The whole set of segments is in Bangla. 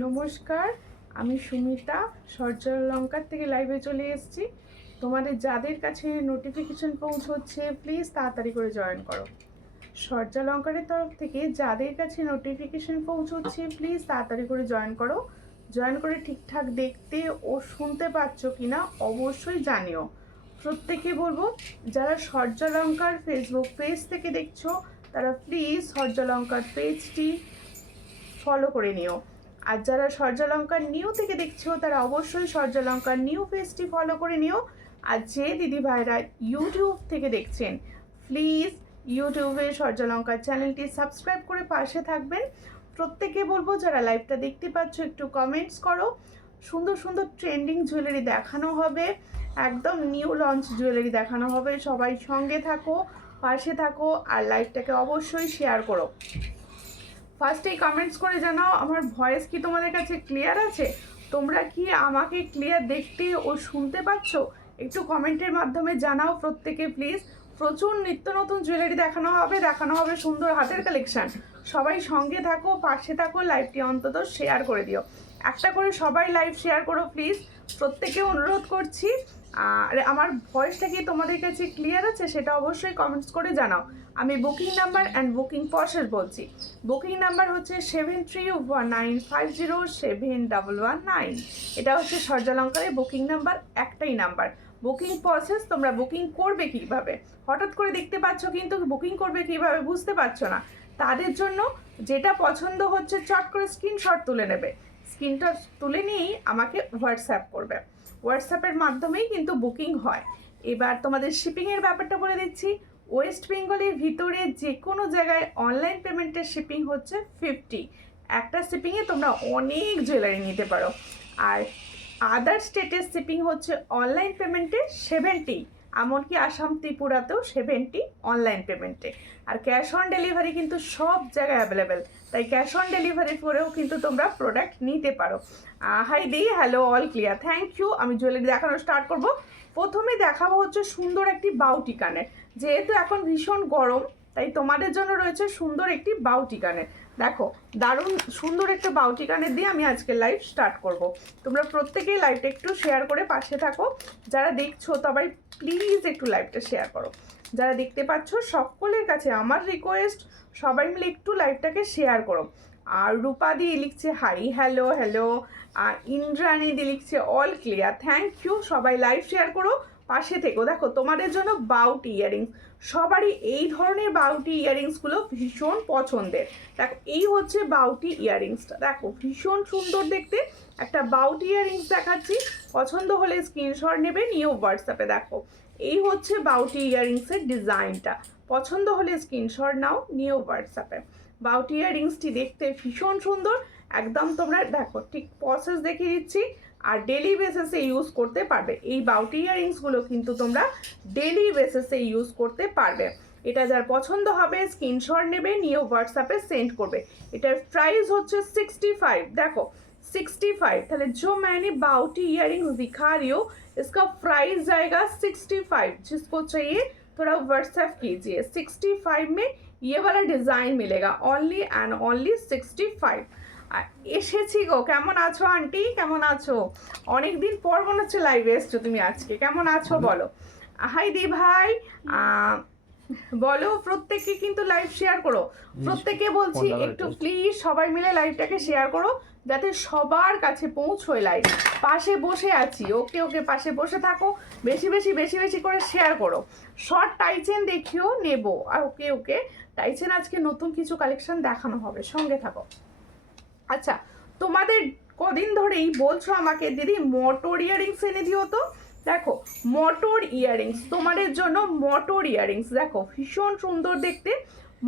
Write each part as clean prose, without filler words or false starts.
নমস্কার, আমি সুমিতা সূর্যালঙ্কার থেকে লাইভে চলে এসেছি। তোমাদের যাদের কাছে নোটিফিকেশন পৌঁছচ্ছে প্লিজ তাড়াতাড়ি করে জয়েন করো। সূর্যালঙ্কারের তরফ থেকে যাদের কাছে নোটিফিকেশন পৌঁছচ্ছে প্লিজ তাড়াতাড়ি করে জয়েন করো। জয়েন করে ঠিকঠাক দেখতে ও শুনতে পাচ্ছ কিনা অবশ্যই জানিও। প্রত্যেকে বলবো, যারা সূর্যালঙ্কার ফেসবুক পেজ থেকে দেখছো তারা প্লিজ সূর্যালঙ্কার পেজটি ফলো করে নিও। আর যারা সূর্যালঙ্কার নিউ থেকে দেখছো তারা অবশ্যই সূর্যালঙ্কার নিউ পেজটি ফলো করে নিও। আর যে দিদি ভাইরা ইউটিউব থেকে দেখছেন প্লিজ ইউটিউবে সূর্যালঙ্কার চ্যানেলটি সাবস্ক্রাইব করে পাশে থাকবেন। প্রত্যেকে বলবো, যারা লাইভটা দেখতে পাচ্ছ একটু কমেন্টস করো। সুন্দর সুন্দর ট্রেন্ডিং জুয়েলারি দেখানো হবে, একদম নিউ লঞ্চ জুয়েলারি দেখানো হবে। সবাই সঙ্গে থাকো, পাশে থাকো, আর লাইভটাকে অবশ্যই শেয়ার করো। ফার্স্টেই কমেন্টস করে জানাও আমার ভয়েস কি তোমাদের কাছে ক্লিয়ার আছে, তোমরা কি আমাকে ক্লিয়ার দেখতে ও শুনতে পাচ্ছ? একটু কমেন্টের মাধ্যমে জানাও প্রত্যেকে প্লিজ। প্রচুর নিত্য নতুন জুয়েলারি দেখানো হবে সুন্দর হাতের কালেকশন। সবাই সঙ্গে থাকো, পাশে থাকো, লাইভটি অন্তত শেয়ার করে দিও। একটা করে সবাই লাইভ শেয়ার করো প্লিজ, প্রত্যেকে অনুরোধ করছি। আর আমার ভয়েসটা কি তোমাদের কাছে ক্লিয়ার আছে সেটা অবশ্যই কমেন্টস করে জানাও। আমি booking number and booking process বলছি। বুকিং নাম্বার হচ্ছে 7319507119। এটা হচ্ছে সূর্যালঙ্কারের বুকিং নাম্বার, একটাই নাম্বার। বুকিং প্রসেস, তোমরা বুকিং করবে কিভাবে, হঠাৎ করে দেখতে পাচ্ছ কিন্তু বুকিং করবে কিভাবে বুঝতে পারছো না, তাদের জন্য যেটা পছন্দ হচ্ছে চট করে স্ক্রিনশট তুলে নেবে। স্ক্রিনটা তুলে নিয়েই আমাকে হোয়াটসঅ্যাপ করবে। হোয়াটসঅ্যাপের মাধ্যমেই কিন্তু বুকিং হয়। এবার তোমাদের শিপিংয়ের ব্যাপারটা বলে দিচ্ছি। ওয়েস্ট বেঙ্গলের ভিতরে যে কোনো জায়গায় অনলাইন পেমেন্টের শিপিং হচ্ছে 50। একটা শিপিংয়ে তোমরা অনেক জুয়েলারি নিতে পারো। আর আদার স্টেটের শিপিং হচ্ছে অনলাইন পেমেন্টে 70, এমনকি আসাম ত্রিপুরাতেও 70 অনলাইন পেমেন্টে। আর ক্যাশ অন ডেলিভারি কিন্তু সব জায়গায় অ্যাভেলেবেল, তাই ক্যাশ অন ডেলিভারি করেও কিন্তু তোমরা প্রোডাক্ট নিতে পারো। হাই দি, hello, all clear, thank you. আমি জুয়েলারি দেখানো স্টার্ট করব। প্রথমে দেখাবো হচ্ছে সুন্দর একটি বাউটি কানের। যেহেতু এখন ভীষণ গরম, তাই তোমাদের জন্য রয়েছে সুন্দর একটি বাউটি কানের। দেখো, দারুণ সুন্দর একটা বাউটি কানের দিয়ে আমি আজকে লাইভ স্টার্ট করব। তোমরা প্রত্যেকেই লাইভটা একটু শেয়ার করে পাশে থাকো। যারা দেখছো সবাই প্লিজ একটু লাইভটা শেয়ার করো। যারা দেখতে পাচ্ছ সকলের কাছে আমার রিকোয়েস্ট, সবাই মিলে একটু লাইভটাকে শেয়ার করো। আর রূপা দি লিখছে হাই, হ্যালো হ্যালো। আর ইন্দ্রাণী দি লিখছে অল ক্লিয়ার, থ্যাংক ইউ। সবাই লাইভ শেয়ার করো, পাশে থেকো। দেখো, তোমাদের জন্য বাউটি ইয়ারিংস, সবারই এই ধরনের বাউটি ইয়ারিংসগুলো ভীষণ পছন্দের। দেখো, এই হচ্ছে বাউটি ইয়ারিংসটা, দেখো ভীষণ সুন্দর দেখতে একটা বাউটি ইয়ারিংস দেখাচ্ছি। পছন্দ হলে স্ক্রিনশট নেবে, নিয়েও হোয়াটসঅ্যাপে দেখো। এই হচ্ছে বাউটি ইয়ারিংসের ডিজাইনটা, পছন্দ হলে স্ক্রিনশট নাও, নিয়েও হোয়াটসঅ্যাপে। বাউটি ইয়ারিংসটি দেখতে ভীষণ সুন্দর, একদম তোমরা দেখো ঠিক প্রসেস দেখিয়ে দিচ্ছি। আর ডেলি বেসিসে ইউজ করতে পারবে এই বাউটি ইয়ারিংসগুলো, কিন্তু তোমরা ডেলি বেসিসে ইউজ করতে পারবে। এটা যার পছন্দ হবে স্ক্রিনশট নেবে, নিয়ে হোয়াটসঅ্যাপে সেন্ড করবে। এটার প্রাইস হচ্ছে 65। দেখো 65, তাহলে जो मैंने बाउटी ईयरिंग्स दिखा रही हो इसका प्राइस जाएगा 65। जिसको चाहिए थोड़ा व्हाट्सएप कीजिए। 65 में ये वाला डिज़ाइन मिलेगा, ओनली एंड ओनली 65। আর এসেছি গো, কেমন আছো আন্টি, কেমন আছো? অনেক দিন পর মনে হচ্ছে লাইভে এসছো তুমি আজকে, কেমন আছো বলো? হাই দি ভাই, বলো। প্রত্যেকে কিন্তু লাইভ শেয়ার করো, প্রত্যেকে বলছি একটু প্লিজ সবাই মিলে লাইভটাকে শেয়ার করো যাতে সবার কাছে পৌঁছয় লাইভ। পাশে বসে আছি, ওকে ওকে, পাশে বসে থাকো, বেশি বেশি বেশি বেশি করে শেয়ার করো। শর্ট টাইচেন দেখিও নেবো, আর ওকে ওকে, টাইচেন আজকে নতুন কিছু কালেকশন দেখানো হবে, সঙ্গে থাকো। আচ্ছা, তোমাদের কদিন ধরেই বলছো আমাকে দিদি মোটর ইয়ারিংস এনে দিও তো। দেখো, মোটর ইয়ারিংস তোমাদের জন্য, মোটর ইয়ারিংস দেখো ভীষণ সুন্দর দেখতে।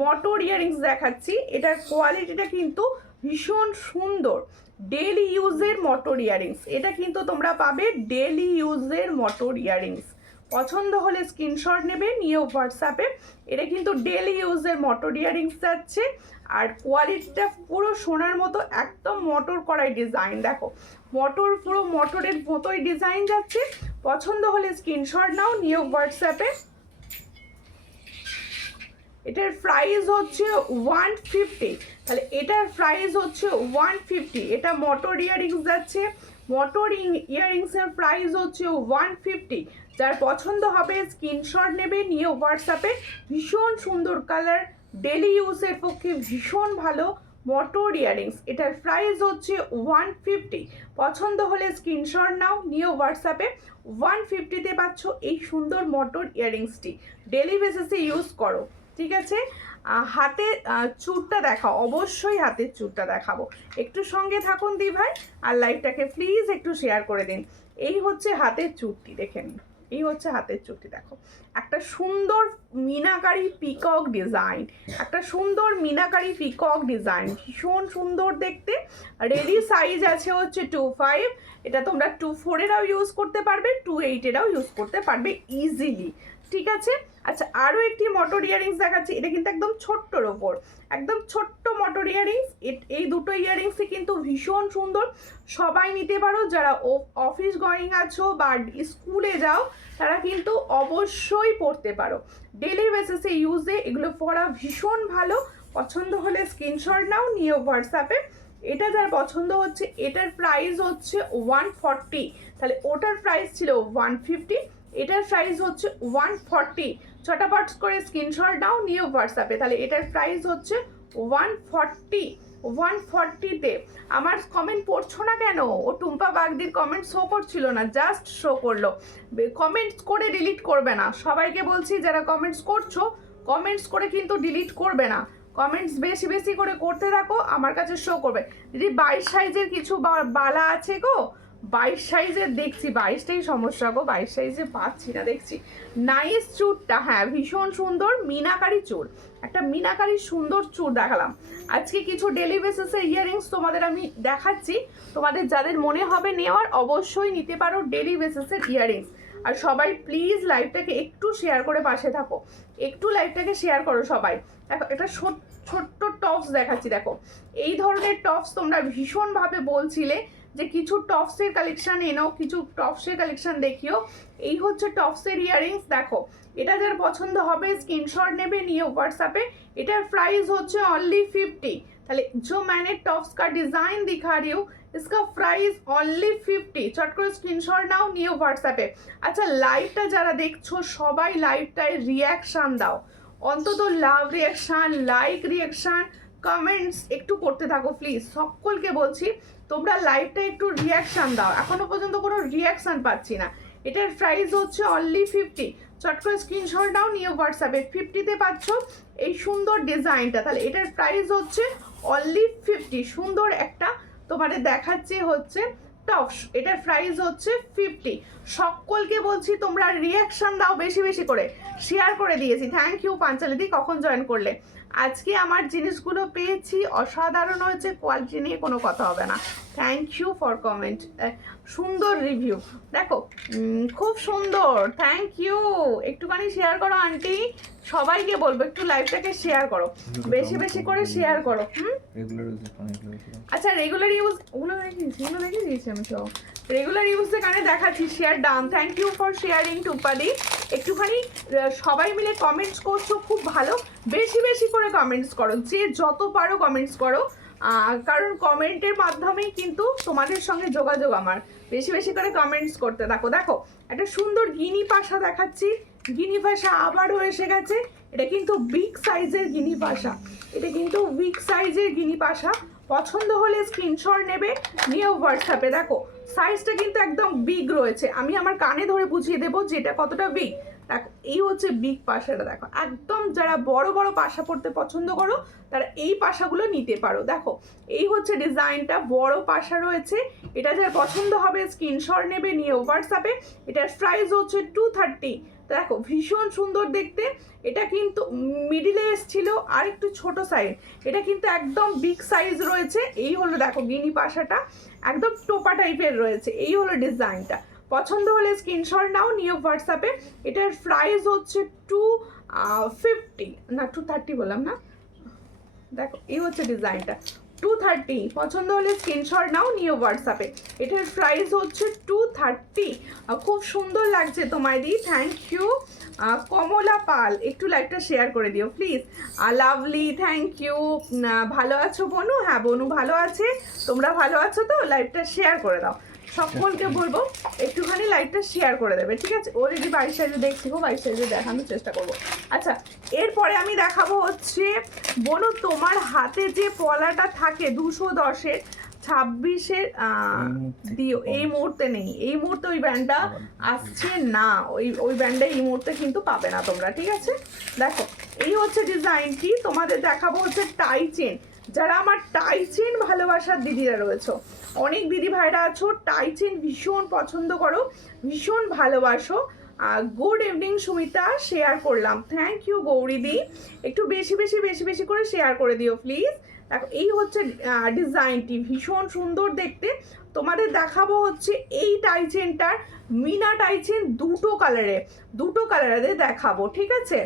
মোটর ইয়ারিংস দেখাচ্ছি, এটার কোয়ালিটিটা কিন্তু ভীষণ সুন্দর। ডেলি ইউজের মোটর ইয়ারিংস, এটা কিন্তু তোমরা পাবে ডেলি ইউজের মোটর ইয়ারিংস। পছন্দ হলে স্ক্রিনশট নেবে, নিয়েও হোয়াটসঅ্যাপে। এটা কিন্তু ডেলি ইউজের মোটর ইয়ারিংস যাচ্ছে। আর কোয়ালিটিটা পুরো সোনার মতো, একদম মোটর করাই ডিজাইন। দেখো, মোটর পুরো মোটরের মতোই ডিজাইন যাচ্ছে। পছন্দ হলে স্ক্রিনশট নাও, নিয়েও হোয়াটসঅ্যাপে। এটার প্রাইস হচ্ছে 150। তাহলে এটার প্রাইস হচ্ছে 150। এটা মোটর ইয়াররিংস যাচ্ছে, মোটর ইয়াররিংসের প্রাইস হচ্ছে 150। যার পছন্দ হবে স্ক্রিনশট নেবে, নিয়ে হোয়াটসঅ্যাপে। ভীষণ সুন্দর কালার, ডেলি ইউজের পক্ষে ভীষণ ভালো মোটর ইয়াররিংস। এটার প্রাইস হচ্ছে 150। পছন্দ হলে স্ক্রিনশট নাও, নিয়ে হোয়াটসঅ্যাপে। 150-তে পাচ্ছ এই সুন্দর মোটর ইয়াররিংসটি। ডেলি বেসিসে ইউজ করো, ঠিক আছে। হাতে চুরটা দেখাও, অবশ্যই হাতের চুরটা দেখাবো। একটু সঙ্গে থাকুন দি ভাই, আর লাইভটাকে প্লিজ একটু শেয়ার করে দিন। এই হচ্ছে হাতের চুরটি, দেখে নিন। এই হচ্ছে হাতের চুরটি, দেখো একটা সুন্দর মিনাকারি পিকক ডিজাইন, একটা সুন্দর মিনাকারি পিকক ডিজাইন, ভীষণ সুন্দর দেখতে। রেডি সাইজ আছে হচ্ছে 25। এটা তোমরা 24-এরাও ইউজ করতে পারবে, 28-এরাও ইউজ করতে পারবে ইজিলি, ঠিক আছে। আচ্ছা, আরও একটি মোটর ইয়াররিংস দেখাচ্ছি। এটা কিন্তু একদম ছোট্টর ওপর, একদম ছোট্ট মোটর ইয়াররিংস। এই দুটো ইয়াররিংসই কিন্তু ভীষণ সুন্দর, সবাই নিতে পারো। যারা অফিস গোয়িং আছো বা স্কুলে যাও তারা কিন্তু অবশ্যই পড়তে পারো। ডেলি বেসিসে ইউজে এগুলো পরা ভীষণ ভালো। পছন্দ হলে স্ক্রিনশট নাও, নিয়ে হোয়াটসঅ্যাপে। এটা যার পছন্দ হচ্ছে, এটার প্রাইস হচ্ছে 140। তাহলে ওটার প্রাইস ছিল 150, এটার প্রাইস হচ্ছে 140। ছটাপট করে স্ক্রিনশট নাও, নিয়ে হোয়াটসঅ্যাপে। তাহলে এটার প্রাইস হচ্ছে 140। 140-তে আমার কমেন্ট পড়ছো না কেন? ও টুম্পা বাগদির কমেন্ট শো করছিল না, জাস্ট শো করলো। কমেন্টস করে ডিলিট করবে না, সবাইকে বলছি যারা কমেন্টস করছো, কমেন্টস করে কিন্তু ডিলিট করবে না। কমেন্টস বেশি বেশি করে করতে থাকো, আমার কাছে শো করবে। দিদি 22 সাইজের কিছু বালা আছে গো, 22 সাইজের দেখছি, 22টাই সমস্যা গো, 22 সাইজে পাচ্ছি না দেখছি। নাইস চুরটা, হ্যাঁ ভীষণ সুন্দর মিনাকারি চুর, একটা মিনাকারি সুন্দর চুর দেখালাম। আজকে কিছু ডেলি বেসিসের ইয়াররিংস তোমাদের আমি দেখাচ্ছি। তোমাদের যাদের মনে হবে নেওয়ার, অবশ্যই নিতে পারো ডেলি বেসিসের ইয়াররিংস। আর সবাই প্লিজ লাইভটাকে একটু শেয়ার করে পাশে থাকো, একটু লাইভটাকে শেয়ার করো সবাই। দেখো এটা ছোট্ট টপস দেখাচ্ছি, দেখো এই ধরনের টপস তোমরা ভীষণভাবে বলছিলে যে কিছু টপসের কালেকশন এনো, কিছু টপসের কালেকশন দেখিও। এই হচ্ছে টপসের ইয়াররিংস, দেখো এটা যার পছন্দ হবে স্ক্রিনশট নেবে, নিয়ে হোয়াটসঅ্যাপে। এটার প্রাইস হচ্ছে অনলি 50। তাহলে जो मैंने टॉप्स का डिजाइन दिखा रही हूँ, इसका प्राइस অনলি 50। চট করে স্ক্রিনশট নাও, নিয়ে হোয়াটসঅ্যাপে। আচ্ছা, লাইভটা যারা দেখছো সবাই লাইভটায় রিয়াকশান দাও, অন্তত লাভ রিয়াকশান, লাইক রিয়াকশান, কমেন্টস একটু করতে থাকো প্লিজ। সকলকে বলছি তোমরা লাইভটা একটু রিয়াকশান দাও, এখনো পর্যন্ত কোনো রিয়াকশান পাচ্ছি না। এটার প্রাইস হচ্ছে অনলি 50। চট করে স্ক্রিনশট নাও, নিয়ে হোয়াটসঅ্যাপে। 50-তে পাচ্ছ এই সুন্দর ডিজাইনটা। তাহলে এটার প্রাইস হচ্ছে অনলি 50। সুন্দর একটা তোমাদের দেখাচ্ছে হচ্ছে টপস, এটার প্রাইস হচ্ছে 50। সকলকে বলছি তোমরা রিয়াকশান দাও বেশি বেশি করে, শেয়ার করে দিয়েছি। থ্যাংক ইউ পাঞ্চালিদি, কখন জয়েন করলে? আজকে আমার জিনিসগুলো পেয়েছি, অসাধারণ হয়েছে, কোয়ালিটি নিয়ে কোনো কথা হবে না। থ্যাংক ইউ ফর কমেন্ট, সুন্দর রিভিউ, দেখো খুব সুন্দর, থ্যাংক ইউ। একটুখানি শেয়ার করো আন্টি, সবাইকে বলবো একটু লাইভটাকে শেয়ার করো, বেশি বেশি করে শেয়ার করো। আচ্ছা, রেগুলার ইউজ ওগুলো দেখিয়েছি আমি সব। রেগুলার ইউজের কারণে দেখাচ্ছি, share done. Thank you for sharing টুপাদি। একটুখানি সবাই মিলে কমেন্টস করছো, খুব ভালো, বেশি বেশি করে কমেন্টস করো, যে যত পারো কমেন্টস করো, কারণ কমেন্টের মাধ্যমেই কিন্তু তোমাদের সঙ্গে যোগাযোগ আমার। বেশি বেশি করে কমেন্টস করতে থাকো। দেখো একটা সুন্দর গিনি পাশা দেখাচ্ছি, গিনি পাশা আবারও এসে গেছে। এটা কিন্তু বিগ সাইজের গিনি পাশা, এটা কিন্তু বিগ সাইজের গিনি পাশা। পছন্দ হলে স্ক্রিনশট নেবে, নিয়ে হোয়াটসঅ্যাপে। দেখো সাইজটা কিন্তু একদম বিগ রয়েছে, আমি আমার কানে ধরে বুঝিয়ে দেবো যে এটা কতটা বিগ। দেখো এই হচ্ছে বিগ পাশাটা, দেখো একদম যারা বড় বড় পাশা পড়তে পছন্দ করো তারা এই পাশাগুলো নিতে পারো। দেখো এই হচ্ছে ডিজাইনটা, বড় পাশা রয়েছে। এটা যার পছন্দ হবে স্ক্রিনশট নেবে, নিয়ে হোয়াটসঅ্যাপে। এটার প্রাইস হচ্ছে 230। দেখো ভীষণ সুন্দর দেখতে। এটা কিন্তু মিডিলে এসছিল আর একটু ছোট সাইজ, এটা কিন্তু একদম বিগ সাইজ রয়েছে। এই হলো দেখো গিনি পাশাটা, একদম টোপা টাইপের রয়েছে। এই হলো ডিজাইনটা, পছন্দ হলে স্ক্রিনশট নাও, নিয়ে হোয়াটসঅ্যাপে। এটার প্রাইস হচ্ছে 250 না 230 বললাম না, দেখো এই হচ্ছে ডিজাইনটা 230। পছন্দ হলে স্ক্রিনশট নাও, নিয়ে হোয়াটসঅ্যাপে। এটার প্রাইস হচ্ছে 230। খুব সুন্দর লাগছে তোমায় দি, থ্যাংক ইউ। কমলা পাল, একটু লাইভটা শেয়ার করে দিও প্লিজ। Lovely, thank you. ভালো আছো বনু? হ্যাঁ বনু ভালো আছে, তোমরা ভালো আছো তো? লাইভটা শেয়ার করে দাও, সকলকে বলবো একটুখানি লাইভটা শেয়ার করে দেবে, ঠিক আছে? অলরেডি 22 সাইজে দেখছি গো, 22 সাইজে দেখানোর চেষ্টা করবো। আচ্ছা, এরপরে আমি দেখাবো হচ্ছে বনু তোমার হাতে যে পলাটা থাকে 210-এর 26-এর দিও, এই মুহূর্তে নেই, এই মুহূর্তে ওই ব্যান্ডটা আসছে না, ওই ব্যান্ডটা এই মুহূর্তে কিন্তু পাবে না তোমরা, ঠিক আছে? দেখো এই হচ্ছে ডিজাইনটি, তোমাদের দেখাবো হচ্ছে টাই চেন। যারা আমার টাই চেন ভালোবাসার দিদিরা রয়েছে, অনেক দিদি ভাইরা আছো টাই চেন ভীষণ পছন্দ করো, ভীষণ ভালোবাসো। গুড ইভিনিং সুমিতা, শেয়ার করলাম, থ্যাংক ইউ গৌরীদি, একটু বেশি বেশি বেশি বেশি করে শেয়ার করে দিও প্লিজ। দেখো এই হচ্ছে ডিজাইনটি, ভীষণ সুন্দর দেখতে। তোমাদের দেখাবো হচ্ছে এই টাই চেনটার মিনা টাই চেন দুটো কালারে দেখাবো, ঠিক আছে?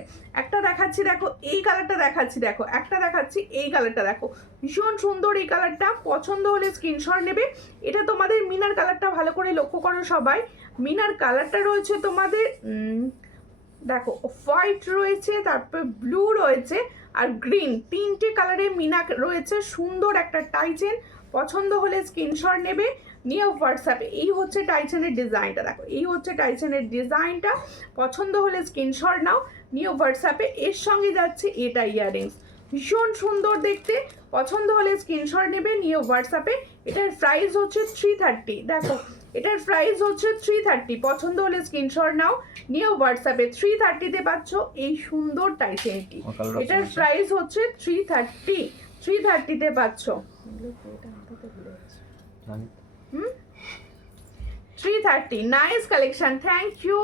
একটা দেখাচ্ছি দেখো, এই কালারটা দেখাচ্ছি, দেখো একটা দেখাচ্ছি এই কালারটা, দেখো ভীষণ সুন্দর এই কালারটা, পছন্দ হলে স্ক্রিনশট নেবে। এটা তোমাদের মিনার কালারটা ভালো করে লক্ষ্য করো সবাই, মিনার কালারটা রয়েছে তোমাদের দেখো হোয়াইট রয়েছে, তারপর ব্লু রয়েছে আর গ্রিন, তিনটে কালারের মিনা রয়েছে। সুন্দর একটা টাই চেন, পছন্দ হলে স্ক্রিনশট নেবে, নিয়ে হোয়াটসঅ্যাপে। এই হচ্ছে টাই চেনের ডিজাইনটা, দেখো এই হচ্ছে টাই চেনের ডিজাইনটা, পছন্দ হলে স্ক্রিনশট নাও, নিয়ে হোয়াটসঅ্যাপে। এর সঙ্গে যাচ্ছে এটা ইয়াররিংস, ভীষণ সুন্দর দেখতে, পছন্দ হলে স্ক্রিনশট নেবে, নিয়ে হোয়াটসঅ্যাপে। এটার প্রাইস হচ্ছে 330, দেখো এটার প্রাইস হচ্ছে 330, পছন্দ হলে স্ক্রিনশট নাও, নিয়ে হোয়াটসঅ্যাপে। 330-তে পাচ্ছ এই সুন্দর টাই চেনটি, এটার প্রাইস হচ্ছে 330-তে পাচ্ছ। 330, নাইস কালেকশন, থ্যাংক ইউ।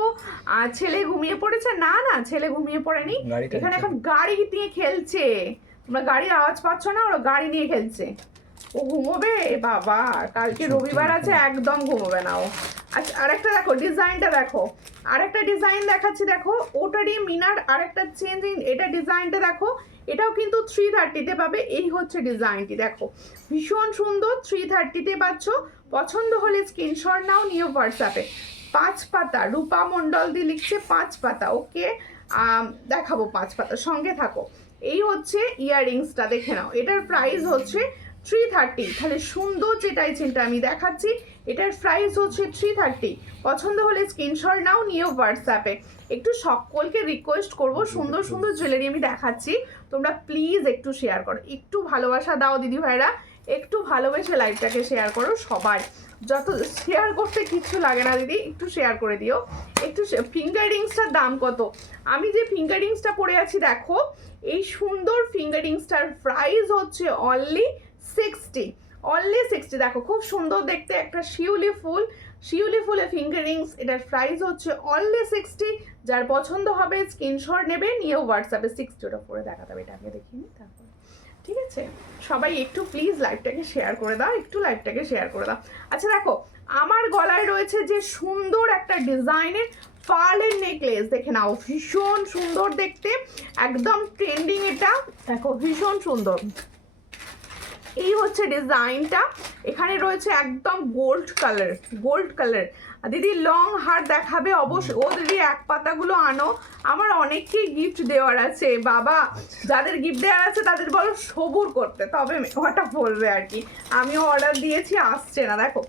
ছেলে ঘুমিয়ে পড়েছে? না না, ছেলে ঘুমিয়ে পড়েনি, এখানে এখন গাড়ি নিয়ে খেলছে, তোমরা গাড়ির আওয়াজ পাচ্ছ না? ওরা গাড়ি নিয়ে খেলছে, ও ঘুমোবে বাবা, কালকে রবিবার আছে, একদম ঘুমোবে না ও। আচ্ছা আরেকটা দেখো ডিজাইনটা, দেখো আরেকটা ডিজাইন দেখাচ্ছি, দেখো ওটারই মিনার আরেকটা চেঞ্জিং, এটা ডিজাইনটা দেখো, এটাও কিন্তু 330-তে পাবে। এই হচ্ছে ডিজাইনটি, দেখো ভীষণ সুন্দর, 330-তে পাচ্ছ, পছন্দ হলে স্ক্রিনশট নাও, নিয়ে হোয়াটসঅ্যাপে। 5 পাতা, রূপা মণ্ডল দিয়ে লিখছে 5 পাতা, ওকে দেখাবো 5 পাতা, সঙ্গে থাকো। এই হচ্ছে ইয়াররিংসটা, দেখে নাও, এটার প্রাইস হচ্ছে 330, তাহলে সুন্দর যে টাই চেনটা আমি দেখাচ্ছি, এটার প্রাইস হচ্ছে 330, পছন্দ হলে স্ক্রিনশট নাও, নিয়ে হোয়াটসঅ্যাপে। একটু সকলকে রিকোয়েস্ট করব, সুন্দর সুন্দর জুয়েলারি আমি দেখাচ্ছি, তোমরা প্লিজ একটু শেয়ার করো, একটু ভালোবাসা দাও দিদি ভাইরা, একটু ভালোবেসে লাইভটাকে শেয়ার করো সবাই, যত শেয়ার করতে কিচ্ছু লাগে না দিদি, একটু শেয়ার করে দিও। একটু ফিঙ্গার রিংসটার দাম কত? আমি যে ফিঙ্গার রিংসটা পরে আছি দেখো, এই সুন্দর ফিঙ্গার রিংসটার প্রাইস হচ্ছে অনলি 60, দেখো খুব সুন্দর দেখতে একটা শিউলি ফুলে ফিঙ্গার রিংস, এটার প্রাইস হচ্ছে অনলি 60। যার পছন্দ হবে স্ক্রিনশট নেবে, নিয়ে হোয়াটসঅ্যাপে। 60টা পরে দেখাতে হবে, এটা আগে দেখিনি তারপর, ঠিক আছে? সবাই একটু প্লিজ লাইভটাকে শেয়ার করে দাও, একটু লাইভটাকে শেয়ার করে দাও। আচ্ছা দেখো আমার গলায় রয়েছে যে সুন্দর একটা ডিজাইনের পার্লের নেকলেস, দেখে নাও ভীষণ সুন্দর দেখতে, একদম ট্রেন্ডিং, এটা দেখো ভীষণ সুন্দর। এই হচ্ছে ডিজাইনটা, এখানে রয়েছে একদম গোল্ড কালার। দিদি লং হার দেখাবে অবশ্যই, ও দিদি এক পাতাগুলো আনো, আমার অনেককেই গিফট দেওয়ার আছে বাবা, যাদের গিফট দেওয়ার আছে তাদের বলো সবুর করতে, তবে ওটা বলবে আর কি, আমিও অর্ডার দিয়েছি, আসছে না। দেখো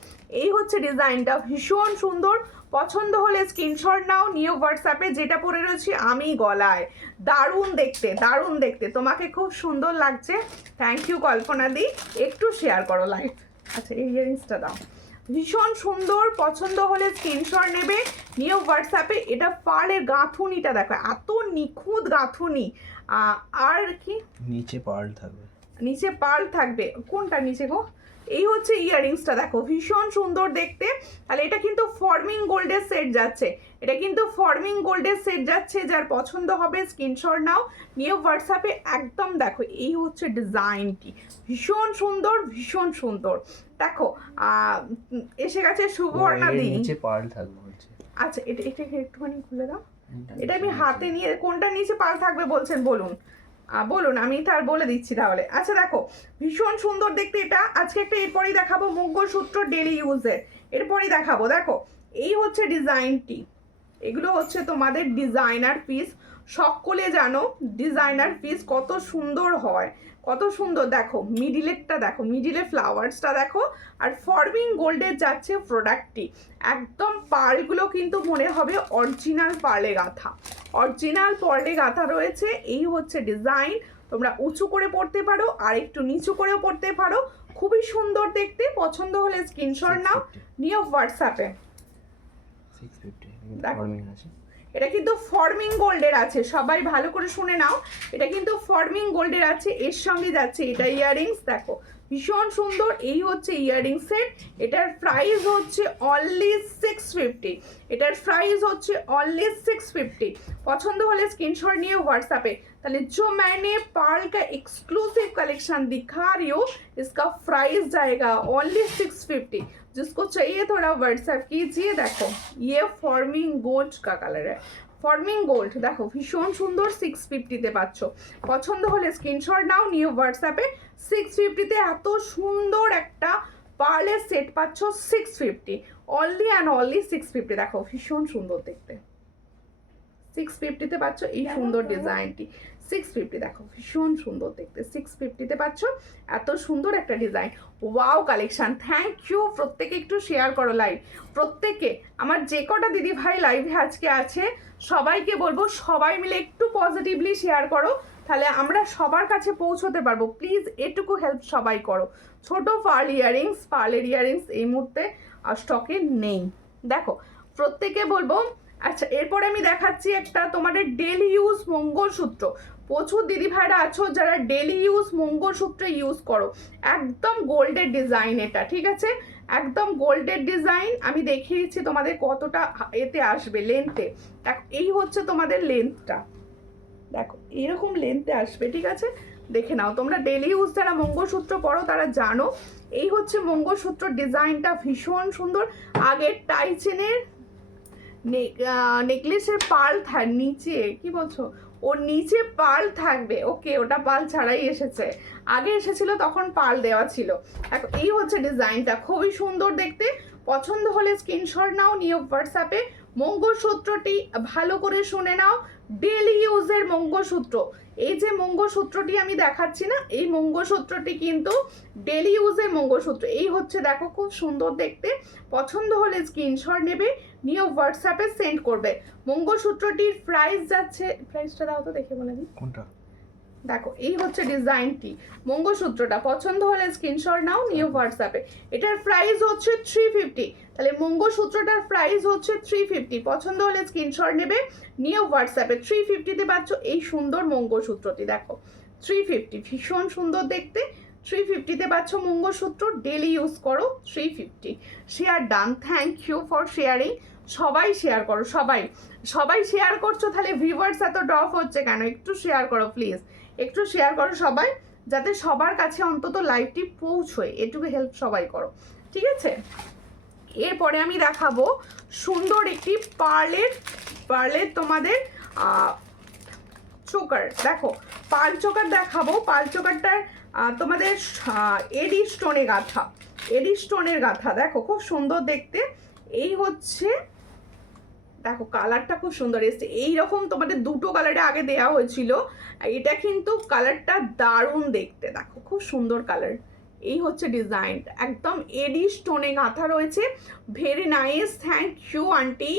এই হচ্ছে ডিজাইনটা, ভীষণ সুন্দর, পছন্দ হলে স্ক্রিনশট নাও, নিয়ে হোয়াটসঅ্যাপে। যেটা পরে রয়েছি আমি গলায়, দারুণ দেখতে, তোমাকে খুব সুন্দর লাগছে, থ্যাংক ইউ কল্পনা দি, একটু শেয়ার করো লাইভ। আচ্ছা এই ইয়ারিংসটা দাও, ভীষণ সুন্দর, পছন্দ হলে স্ক্রিনশট নেবে, নিয়ে হোয়াটসঅ্যাপে। এটা পার্লের গাঁথুনিটা দেখো, এত নিখুঁত গাঁথুনি, আর কি নিচে পার্ল থাকবে, কোনটা নিচে গো? এই হচ্ছে ইয়াররিংসটা, দেখো ভীষণ সুন্দর দেখতে। তাহলে এটা কিন্তু ফর্মিং গোল্ডের সেট যাচ্ছে, যার পছন্দ হবে স্ক্রিনশট নাও, নিয়ে হোয়াটসঅ্যাপে একদম। দেখো এই হচ্ছে ডিজাইনটি, ভীষণ সুন্দর দেখো। এসে গেছে সুবর্ণাদি, নিচে পার্ল থাকবে বলছে। আচ্ছা এটাকে একটুখানি খুলে দাও, এটা আমি হাতে নিয়ে, কোনটা নিচে পার্ল থাকবে বলছেন বলুন, আমি তার বলে দিচ্ছি তাহলে। আচ্ছা দেখো ভীষণ সুন্দর দেখতে এটা, আজকে একটা এরপরই দেখাবো মঙ্গলসূত্র ডেলি ইউজের, এরপরই দেখাবো। দেখো এই হচ্ছে ডিজাইনটি, এগুলো হচ্ছে তোমাদের ডিজাইনার পিস, সকলে জানো ডিজাইনার পিস কত সুন্দর হয়, কত সুন্দর। দেখো মিডিলেরটা দেখো, মিডিলে ফ্লাওয়ার্সটা দেখো, আর ফর্মিং গোল্ডের যাচ্ছে প্রোডাক্টটি। একদম পার্লগুলো কিন্তু মনে হবে অরিজিনাল পার্লে গাঁথা, অরিজিনাল পার্লে গাঁথা রয়েছে। এই হচ্ছে ডিজাইন, তোমরা উঁচু করে পড়তে পারো আর একটু নিচু করেও পড়তে পারো, খুবই সুন্দর দেখতে। পছন্দ হলে স্ক্রিনশট নাও, নিয়ে হোয়াটসঅ্যাপে। 650 ফর্মিং আছে, এটা কিন্তু ফর্মিং গোল্ডের আছে, সবাই ভালো করে শুনে নাও, এটা কিন্তু ফর্মিং গোল্ডের আছে। এর সঙ্গে যাচ্ছে এটা ইয়াররিংস, দেখো ভীষণ সুন্দর। এই হচ্ছে ইয়াররিং সেট, এটার প্রাইস হচ্ছে অনলি 650, এটার প্রাইস হচ্ছে অনলি 650। পছন্দ হলে স্ক্রিনশট নিয়ে व्हाट्सएप। তাহলে जो मैंने पर्ल का एक्सक्लूसिव कलेक्शन दिखा रही हूँ, इसका प्राइस जाएगा ओनली 650। जिसको चाहिए थोड़ा व्हाट्सएप कीजिए। देखो ये फॉर्मिंग गोल्ड का कलर है, ফর্মিং গোল্ড দেখো ভীষণ সুন্দর, 650-তে পাচ্ছ। পছন্দ হলে স্ক্রিনশট নাও, নিয়ে হোয়াটসঅ্যাপে। 650-তে এত সুন্দর একটা পার্লের সেট পাচ্ছ 650, অনলি অ্যান্ড অনলি 650। দেখো ভীষণ সুন্দর দেখতে, 650-তে পাচ্ছ এই সুন্দর ডিজাইনটি। 650 দেখো ভীষণ সুন্দর দেখতে, 650-তে পাচ্ছ এত সুন্দর একটা design. Wow collection, thank you. প্রত্যেকে একটু শেয়ার করো লাইভ, প্রত্যেকে আমার যে কটা দিদি ভাই লাইভে আজকে আছে সবাইকে বলবো সবাই মিলে একটু পজিটিভলি শেয়ার করো, তাহলে আমরা সবার কাছে পৌঁছতে পারবো। প্লিজ এটুকু হেল্প সবাই করো। ছোট পার্ল ইয়ারিংস, পার্লের ইয়ারিংস এই মুহূর্তে স্টকে নেই। দেখো প্রত্যেকে বলবো। আচ্ছা এরপরে আমি দেখাচ্ছি একটা তোমাদের ডেলি ইউজ মঙ্গলসূত্র। প্রচুর দিদি ভাইরা আছো যারা ডেলি ইউজ মঙ্গলসূত্র ইউজ করো, একদম গোল্ডের ডিজাইন এটা, ঠিক আছে, একদম গোল্ডের ডিজাইন। আমি দেখিয়ে দিচ্ছি তোমাদের কতটা এতে আসবে লেন্থে। দেখো এই হচ্ছে তোমাদের লেন্থটা, দেখো এরকম লেন্থে আসবে, ঠিক আছে, দেখে নাও। তোমরা ডেলি ইউজ যারা মঙ্গলসূত্র পরো তারা জানো এই হচ্ছে মঙ্গলসূত্র ডিজাইনটা, ভীষণ সুন্দর। আগের টাই চেনের নেকলেসের পার্ল নিচে কি বলছো, ওর নিচে পার্ল থাকবে, ওকে ওটা পার্ল ছাড়াই এসেছে, আগে এসেছিল তখন পার্ল দেওয়া ছিল। এখন এই হচ্ছে ডিজাইনটা, খুবই সুন্দর দেখতে। পছন্দ হলে স্ক্রিনশট নাও, নিয়ে হোয়াটসঅ্যাপে। মঙ্গলসূত্রটি ভালো করে শুনে নাও, ডেলি ইউজের মঙ্গলসূত্র। এই যে মঙ্গলসূত্রটি আমি দেখাচ্ছি না, এই মঙ্গলসূত্রটি কিন্তু ডেলি ইউজের মঙ্গলসূত্র। এই হচ্ছে দেখো খুব সুন্দর দেখতে। পছন্দ হলে স্ক্রিনশট নেবে, নিয়ে হোয়াটসঅ্যাপে সেন্ড করবে। মঙ্গলসূত্রটির প্রাইস যাচ্ছে, প্রাইসটা দাও তো দেখে বলে দিই কোনটা। দেখো এই হচ্ছে ডিজাইনটি, মঙ্গলসূত্রটা। পছন্দ হলে স্ক্রিনশট নাও, নিয়ে হোয়াটসঅ্যাপে। এটার প্রাইস হচ্ছে 350, তাহলে মঙ্গলসূত্রটার প্রাইস হচ্ছে 350। পছন্দ হলে স্ক্রিনশট নেবে, নিয়ে হোয়াটসঅ্যাপে। 350-তে পাচ্ছ এই সুন্দর মঙ্গলসূত্রটি, দেখো 350, ভীষণ সুন্দর দেখতে। 350-তে পাচ্ছ মঙ্গলসূত্র, ডেলি ইউজ করো 350। Share done, thank you for sharing. সবাই শেয়ার করো, সবাই সবাই শেয়ার করছো, তাহলে ভিউয়ার্স এত ড্রপ হচ্ছে কেন? একটু শেয়ার করো প্লিজ, একটু শেয়ার করো সবাই, যাতে সবার কাছে অন্তত লাইভটি পৌঁছয়, এটুকু হেল্প সবাই করো, ঠিক আছে। এরপরে আমি দেখাবো সুন্দর একটি পার্লের তোমাদের চোকার। দেখো পার্ল চোকার দেখাবো, পার্ল চোকারটার তোমাদের এডি স্টোনে গাঁথা, এডি স্টোনের গাঁথা, দেখো খুব সুন্দর দেখতে। এই হচ্ছে দেখো কালারটা খুব সুন্দর এসছে, এইরকম তোমাদের দুটো কালারে আগে দেওয়া হয়েছিল, এটা কিন্তু কালারটা দারুণ দেখতে, দেখো খুব সুন্দর কালার। এই হচ্ছে ডিজাইন, একদম এডি স্টোনে গাঁথা রয়েছে, very nice. Thank you aunty,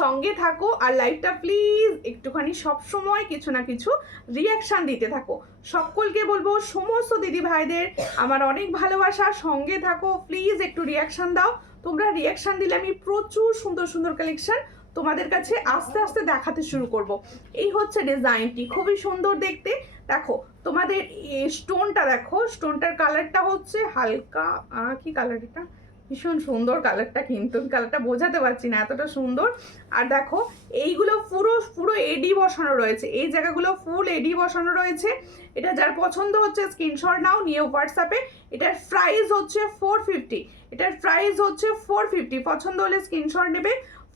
সঙ্গে থাকো আর লাইভটা প্লিজ একটুখানি সবসময় কিছু না কিছু রিয়াকশান দিতে থাকো। সকলকে বলবো, সমস্ত দিদি ভাইদের আমার অনেক ভালোবাসা, সঙ্গে থাকো প্লিজ, একটু রিয়াকশান দাও। তোমরা রিয়াকশান দিলে আমি প্রচুর সুন্দর সুন্দর কালেকশন তোমাদের কাছে আস্তে আস্তে দেখাতে শুরু করব। এই হচ্ছে ডিজাইনটি, খুবই সুন্দর দেখতে। দেখো তোমাদের স্টোনটা দেখো, স্টোনটার কালারটা হচ্ছে হালকা কি কালার, এটা ভীষণ সুন্দর কালারটা, কিন্তু কালারটা বোঝাতে পারছি না, এতটা সুন্দর। আর দেখো এইগুলো পুরো এডি বসানো রয়েছে, এই জায়গাগুলো ফুল এডি বসানো রয়েছে। এটা যার পছন্দ হচ্ছে স্ক্রিনশট নাও, নিয়ে হোয়াটসঅ্যাপে। এটার প্রাইস হচ্ছে 450, এটার প্রাইস হচ্ছে 450। পছন্দ হলে স্ক্রিনশট নেবে।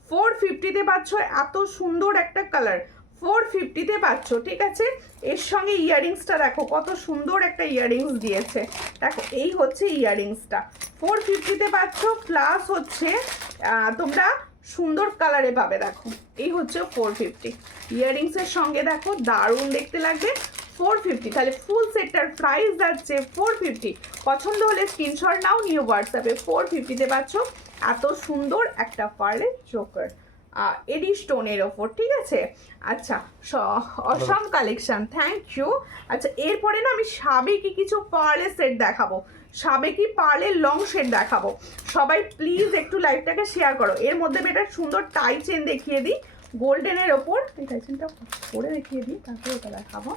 450-তে পাচ্ছ এত সুন্দর একটা কালার, 450-তে পাচ্ছ, ঠিক আছে। এর সঙ্গে ইয়াররিংসটা দেখো কত সুন্দর একটা ইয়াররিংস দিয়েছে, দেখো এই হচ্ছে ইয়াররিংসটা, 450-তে পাচ্ছ। প্লাস হচ্ছে তোমরা সুন্দর কালারে পাবে। দেখো এই হচ্ছে 450। ইয়াররিংসের সঙ্গে দেখো দারুণ দেখতে লাগবে। 450, তাহলে ফুল সেটটার প্রাইস যাচ্ছে 450। পছন্দ হলে স্ক্রিনশট নাও, নিউ হোয়াটসঅ্যাপে 450-তে পাচ্ছ এত সুন্দর একটা পার্লের চোকার এডি স্টোনের ওপর, ঠিক আছে। আচ্ছা অসম কালেকশন, থ্যাংক ইউ। আচ্ছা এরপরে না আমি সাবেকি কিছু পার্লের সেট দেখাবো, সাবেকি পার্লের লং সেট দেখাবো। সবাই প্লিজ একটু লাইভটাকে শেয়ার করো। এর মধ্যে আমি একটা সুন্দর টাই চেন দেখিয়ে দিই গোল্ডেনের ওপর। এই টাই চেনটা পরে দেখিয়ে দিই, তারপরে এটা দেখাবো।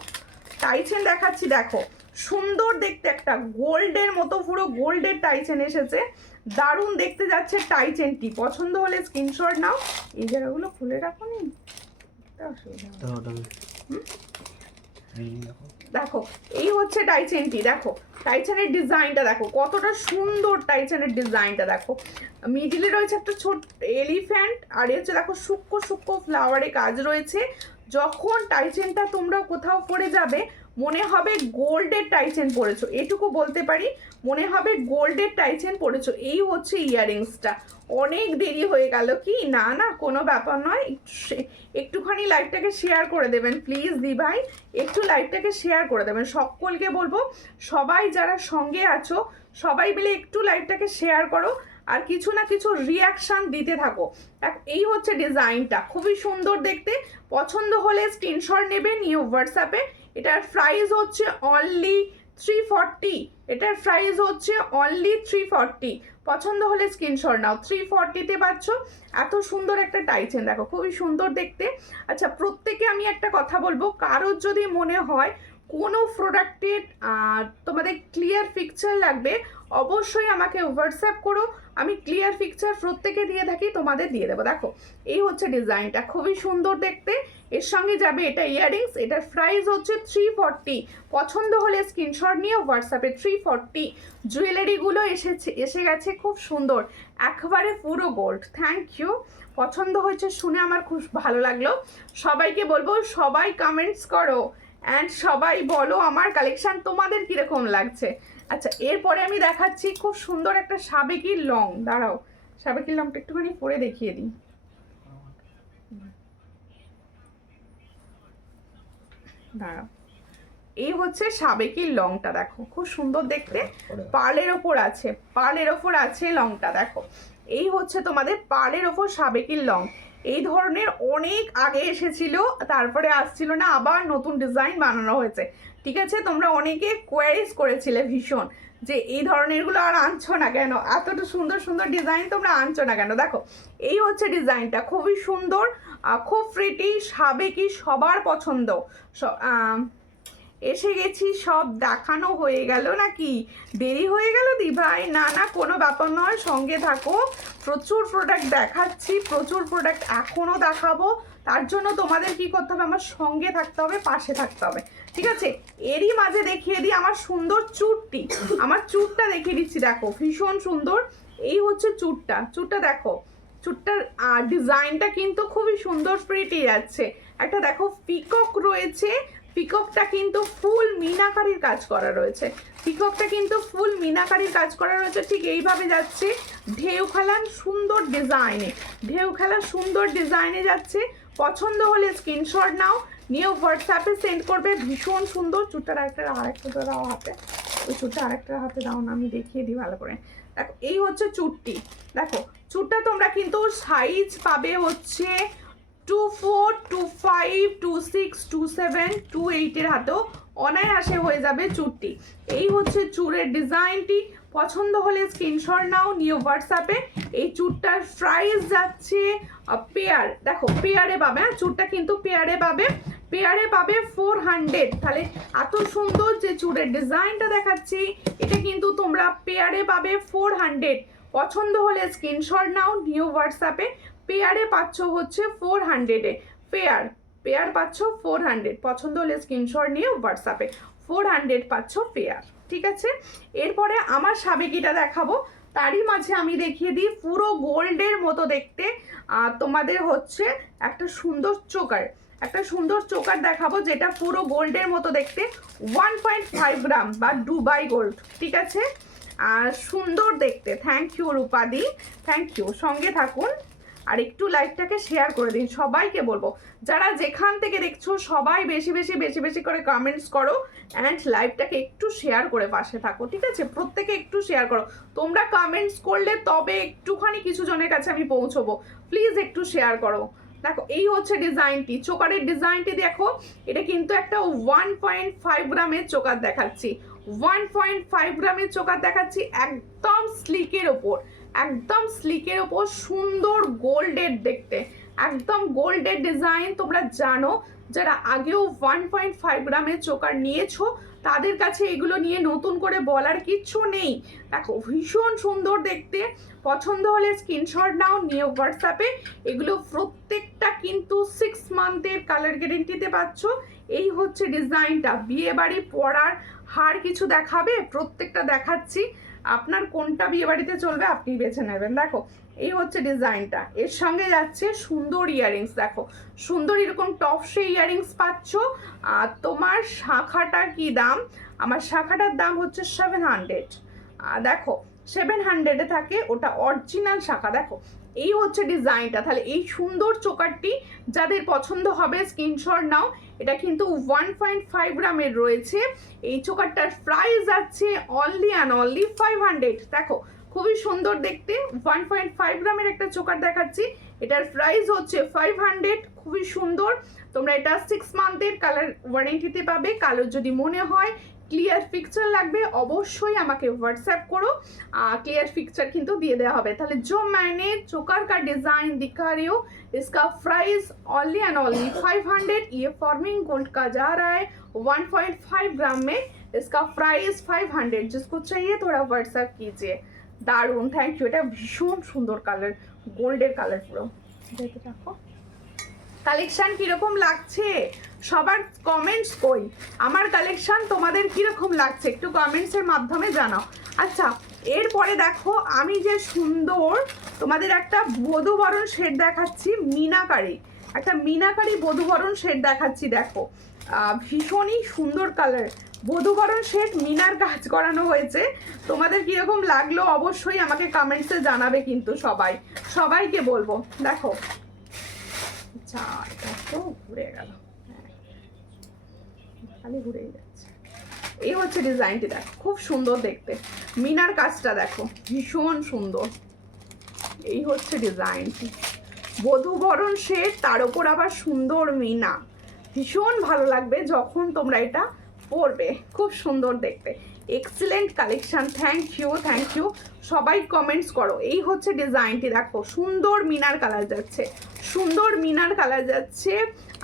টাই চেন দেখাচ্ছি, দেখো সুন্দর দেখতে একটা গোল্ডের মতো, পুরো গোল্ডের টাই চেন এসেছে, দারুণ দেখতে যাচ্ছে টাই চেনটি। পছন্দ হলে স্ক্রিনশট নাও। এই জায়গাগুলো খুলে রাখো নি, দেখো এই হচ্ছে টাই চেনটি। দেখো টাই চেনের ডিজাইনটা দেখো কতটা সুন্দর, টাই চেনের ডিজাইনটা দেখো। মিডিলে রয়েছে একটা ছোট এলিফ্যান্ট, আর হচ্ছে দেখো সূক্ষ্ম সূক্ষ্ম ফ্লাওয়ারে কাজ রয়েছে। যখন টাই চেনটা তোমরা কোথাও পরে যাবে মনে হবে গোল্ডের টাই চেন পরেছো, এটুকু বলতে পারি, মনে হবে গোল্ডের টাই চেন পরেছো। এই হচ্ছে ইয়াররিংসটা। অনেক দেরি হয়ে গেল কি? না না কোনো ব্যাপার নয়, একটুখানি লাইভটাকে শেয়ার করে দেবেন প্লিজ দি ভাই, একটু লাইভটাকে শেয়ার করে দেবেন। সকলকে বলবো সবাই যারা সঙ্গে আছো সবাই মিলে একটু লাইভটাকে শেয়ার করো, আর কিছু না কিছু রিয়াকশান দিতে থাকো। এই হচ্ছে ডিজাইনটা, খুবই সুন্দর দেখতে। পছন্দ হলে স্ক্রিনশট নেবে নিউ হোয়াটসঅ্যাপে। এটার প্রাইস হচ্ছে অনলি 340, এটার প্রাইস হচ্ছে অনলি 340। পছন্দ হলে স্ক্রিনশট নাও। 340-তে পাচ্ছ এত সুন্দর একটা টাই চেন, দেখো খুবই সুন্দর দেখতে। আচ্ছা প্রত্যেকে আমি একটা কথা বলবো, কারোর যদি মনে হয় কোনো প্রোডাক্টের তোমাদের ক্লিয়ার পিকচার লাগবে অবশ্যই আমাকে হোয়াটসঅ্যাপ করো, আমি ক্লিয়ার পিকচার প্রত্যেকে দিয়ে থাকি, তোমাদের দিয়ে দেবো। দেখো এই হচ্ছে ডিজাইনটা, খুবই সুন্দর দেখতে। এর সঙ্গে যাবে এটা ইয়াররিংস, এটার প্রাইস হচ্ছে 340। পছন্দ হলে স্ক্রিনশট নিয়ে হোয়াটসঅ্যাপে 340। জুয়েলারিগুলো এসে গেছে খুব সুন্দর, একবারে পুরো গোল্ড। থ্যাংক ইউ, পছন্দ হয়েছে শুনে আমার খুব ভালো লাগলো। সবাইকে বলবো সবাই কমেন্টস করো অ্যান্ড সবাই বলো আমার কালেকশান তোমাদের কীরকম লাগছে। আচ্ছা এরপরে আমি দেখাচ্ছি খুব সুন্দর একটা সাবেকি লং। দাঁড়াও সাবেকি লংটা একটুখানি পরে দেখিয়ে দিই। দাঁড়াও, এই হচ্ছে সাবেকি লংটা, দেখো খুব সুন্দর দেখতে, পার্লের ওপর আছে, পার্লের ওপর আছে লংটা। দেখো এই হচ্ছে তোমাদের পার্লের ওপর সাবেকির লং। এই ধরনের অনেক আগে এসেছিল, তারপরে আসছিল না, আবার নতুন ডিজাইন বানানো হয়েছে, ঠিক আছে। তোমরা অনেকে কোয়ারিজ করেছিলে ভীষণ যে এই ধরনেরগুলো আর আনছো না কেন, এতটা সুন্দর সুন্দর ডিজাইন তোমরা আনছো না কেন। দেখো এই হচ্ছে ডিজাইনটা, খুবই সুন্দর, খুব প্রিটি, সাবেকি, সবার পছন্দ। এসে গেছি, সব দেখানো হয়ে গেল নাকি? দেরি হয়ে গেল দি ভাই? না না কোনো ব্যাপার নয়, সঙ্গে থাকো, প্রচুর প্রোডাক্ট দেখাচ্ছি, প্রচুর প্রোডাক্ট এখনও দেখাবো। তার জন্য তোমাদের কি করতে হবে, আমার সঙ্গে থাকতে হবে, পাশে থাকতে হবে, ঠিক আছে। এরই মাঝে দেখিয়ে দিই আমার সুন্দর চুটটি, আমার চুটটা দেখিয়ে দিচ্ছি, দেখো ভীষণ সুন্দর। এই হচ্ছে চুটটা, চুটটা দেখো, চুটটার ডিজাইনটা কিন্তু খুবই সুন্দর, প্রিটি যাচ্ছে। একটা দেখো পিকক রয়েছে, পিককটা কিন্তু ফুল মিনাকারির কাজ করা রয়েছে, পিককটা কিন্তু ফুল মিনাকারির কাজ করা রয়েছে। ঠিক এইভাবে যাচ্ছে, ঢেউ খেলার সুন্দর ডিজাইনে, ঢেউ খেলার সুন্দর ডিজাইনে যাচ্ছে। পছন্দ হলে স্ক্রিনশট নাও, নিয়ে হোয়াটসঅ্যাপে সেন্ড করবে। ভীষণ সুন্দর। চুটটার আরেকটা দাও হাতে, ওই চুটটা আরেকটা হাতে দাও না, আমি দেখিয়ে দিই ভালো করে। দেখো এই হচ্ছে চুটটি, দেখো চুটটা তোমরা কিন্তু সাইজ পাবে হচ্ছে 24, 25, 26, 27, 28-এর হাতেও অনায়াসে হয়ে যাবে চুটটি। এই হচ্ছে চুড়ের ডিজাইনটি। পছন্দ হলে স্ক্রিনশট নাও, নিউ হোয়াটসঅ্যাপে। এই চুড়টার প্রাইস যাচ্ছে পেয়ার, দেখো পেয়ারে পাবে, হ্যাঁ চুড়টা কিন্তু পেয়ারে পাবে, পেয়ারে পাবে 400। তাহলে এত সুন্দর যে চুড়ের ডিজাইনটা দেখাচ্ছি, এটা কিন্তু তোমরা পেয়ারে পাবে 400। পছন্দ হলে স্ক্রিনশট নাও, নিউ হোয়াটসঅ্যাপে। পেয়ারে পাচ্ছ হচ্ছে 400-এ, পেয়ার পাচ্ছ 400। পছন্দ হলে স্ক্রিনশট নিয়ে হোয়াটসঅ্যাপে 400 পাচ্ছ পেয়ার, ঠিক আছে। এরপরে আমার সাবেকিটা দেখাবো, তারই মাঝে আমি দেখিয়ে দিই পুরো গোল্ডের মতো দেখতে তোমাদের হচ্ছে একটা সুন্দর চোকার, একটা সুন্দর চোকার দেখাবো যেটা পুরো গোল্ডের মতো দেখতে, 1.5 গ্রাম বা দুবাই গোল্ড, ঠিক আছে। আর সুন্দর দেখতে। থ্যাংক ইউ রূপাদি, থ্যাংক ইউ, সঙ্গে থাকুন। আর একটু লাইভটাকে শেয়ার করে দিন, সবাইকে বলবো যারা যেখান থেকে দেখছো সবাই বেশি বেশি বেশি বেশি করে কমেন্টস করো অ্যান্ড লাইভটাকে একটু শেয়ার করে পাশে থাকো, ঠিক আছে? প্রত্যেকে একটু শেয়ার করো, তোমরা কমেন্টস করলে তবে একটুখানি কিছু জনের কাছে আমি পৌঁছবো, প্লিজ একটু শেয়ার করো। দেখো এই হচ্ছে ডিজাইনটি, চোকারের ডিজাইনটি দেখো, এটা কিন্তু একটা 1.5 গ্রামের চোকার দেখাচ্ছি, 1.5 গ্রামের চোকার দেখাচ্ছি, একদম স্লিকের ওপর, একদম স্লিকের ওপর, সুন্দর গোল্ডের দেখতে, একদম গোল্ডের ডিজাইন। তোমরা জানো যারা আগেও 1.5 গ্রামের চোকার নিয়েছো তাদের কাছে এগুলো নিয়ে নতুন করে বলার কিচ্ছু নেই। দেখো ভীষণ সুন্দর দেখতে, পছন্দ হলে স্ক্রিনশট নাও, নিয়ে হোয়াটসঅ্যাপে। এগুলো প্রত্যেকটা কিন্তু 6 মান্থের কালার গ্যারেন্টিতে পাচ্ছ। এই হচ্ছে ডিজাইনটা, বিয়ে বাড়ি পরার হার কিছু দেখাবে, প্রত্যেকটা দেখাচ্ছি, আপনার কোনটা বিয়ে বাড়িতে চলবে আপনি বেছে নেবেন। দেখো এই হচ্ছে ডিজাইনটা, এর সঙ্গে যাচ্ছে সুন্দর ইয়াররিংস, দেখো সুন্দর এরকম টপসে ইয়াররিংস পাচ্ছ। আর তোমার শাখাটার কি দাম? আমার শাখাটার দাম হচ্ছে 700, দেখো 700-এ থাকে, ওটা অরিজিনাল শাখা। দেখো এই হচ্ছে ডিজাইনটা, তাহলে এই সুন্দর চোকারটি যাদের পছন্দ হবে স্ক্রিনশট নাও। এটা কিন্তু 1.5 গ্রামের রয়েছে, এই চোকারটার প্রাইস আছে অনলি অ্যান্ড অনলি 500। দেখো খুবই সুন্দর দেখতে, 1.5 গ্রামের একটা চোকার দেখাচ্ছি, এটার প্রাইস হচ্ছে 500, খুবই সুন্দর। তোমরা এটা 6 মান্থের কালার ওয়ারেন্টিতে পাবে। কালার যদি মনে হয় ক্লিয়ার পিকচার লাগবে অবশ্যই আমাকে হোয়াটসঅ্যাপ করো, क्लियर पिक्चर किंतु दिए दिया হবে। তাহলে जो मैंने चोकर का डिजाइन दिखा रही हूँ इसका प्राइस ओनली एंड ओनली 500। ये फॉर्मिंग गोल्ड का जा रहा है 1.5 ग्राम में, इसका प्राइस 500। जिसको चाहिए थोड़ा व्हाट्सएप कीजिए। दारुण, थैंक यू। এটা ভীষণ সুন্দর কালার, গোল্ডের কালার পুরো। দেখতে রাখো কালেকশন কিরকম লাগছে, সবার কমেন্টস কই, আমার কালেকশন তোমাদের কিরকম লাগছে একটু কমেন্টসের মাধ্যমে জানাও। আচ্ছা এরপরে দেখো আমি যে সুন্দর তোমাদের একটা বধূবরণ সেট দেখাচ্ছি, মিনাকারি, একটা মিনাকারি বধূবরণ সেট দেখাচ্ছি। দেখো ভীষণই সুন্দর কালার, বধূবরণ সেট মিনার কাজ করানো হয়েছে। তোমাদের কিরকম লাগলো অবশ্যই আমাকে কমেন্টসে জানাবে কিন্তু সবাইকে বলবো। দেখো আচ্ছা এটা তো ঘুরে গেল, খালি ঘুরেই যাচ্ছে। এই হচ্ছে ডিজাইনটি, দেখো খুব সুন্দর দেখতে, মিনার কাজটা দেখো ভীষণ সুন্দর। এই হচ্ছে ডিজাইনটি, বধূবরণ সেট, তার উপর আবার সুন্দর মিনা, ভীষণ ভালো লাগবে যখন তোমরা এটা পরবে, খুব সুন্দর দেখতে। এক্সিলেন্ট কালেকশন, থ্যাংক ইউ সবাই কমেন্টস করো। এই হচ্ছে ডিজাইনটি, দেখো সুন্দর মিনার কালার যাচ্ছে, সুন্দর মিনার কালার যাচ্ছে।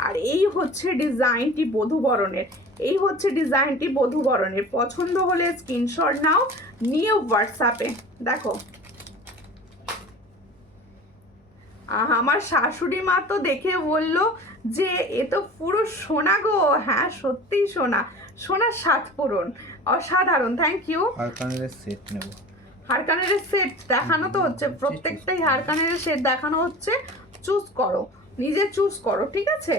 আর এই হচ্ছে ডিজাইনটি বধূবরণের, এই হচ্ছে ডিজাইনটি বধূবরণের। পছন্দ হলে স্ক্রিনশট নাও, নিয়ে হোয়াটসঅ্যাপে। দেখো আমার শাশুড়ি মা তো দেখে বলল যে এ তো পুরো সোনা গো। হ্যাঁ সত্যিই সোনা, সোনার সাত পূরণ, অসাধারণ। Thank you. হারকানের সেট নেব, হারকানের সেট দেখানো তো হচ্ছে, প্রত্যেকটাই হারকানের সেট দেখানো হচ্ছে, চুজ করো, নিজে চুজ করো, ঠিক আছে?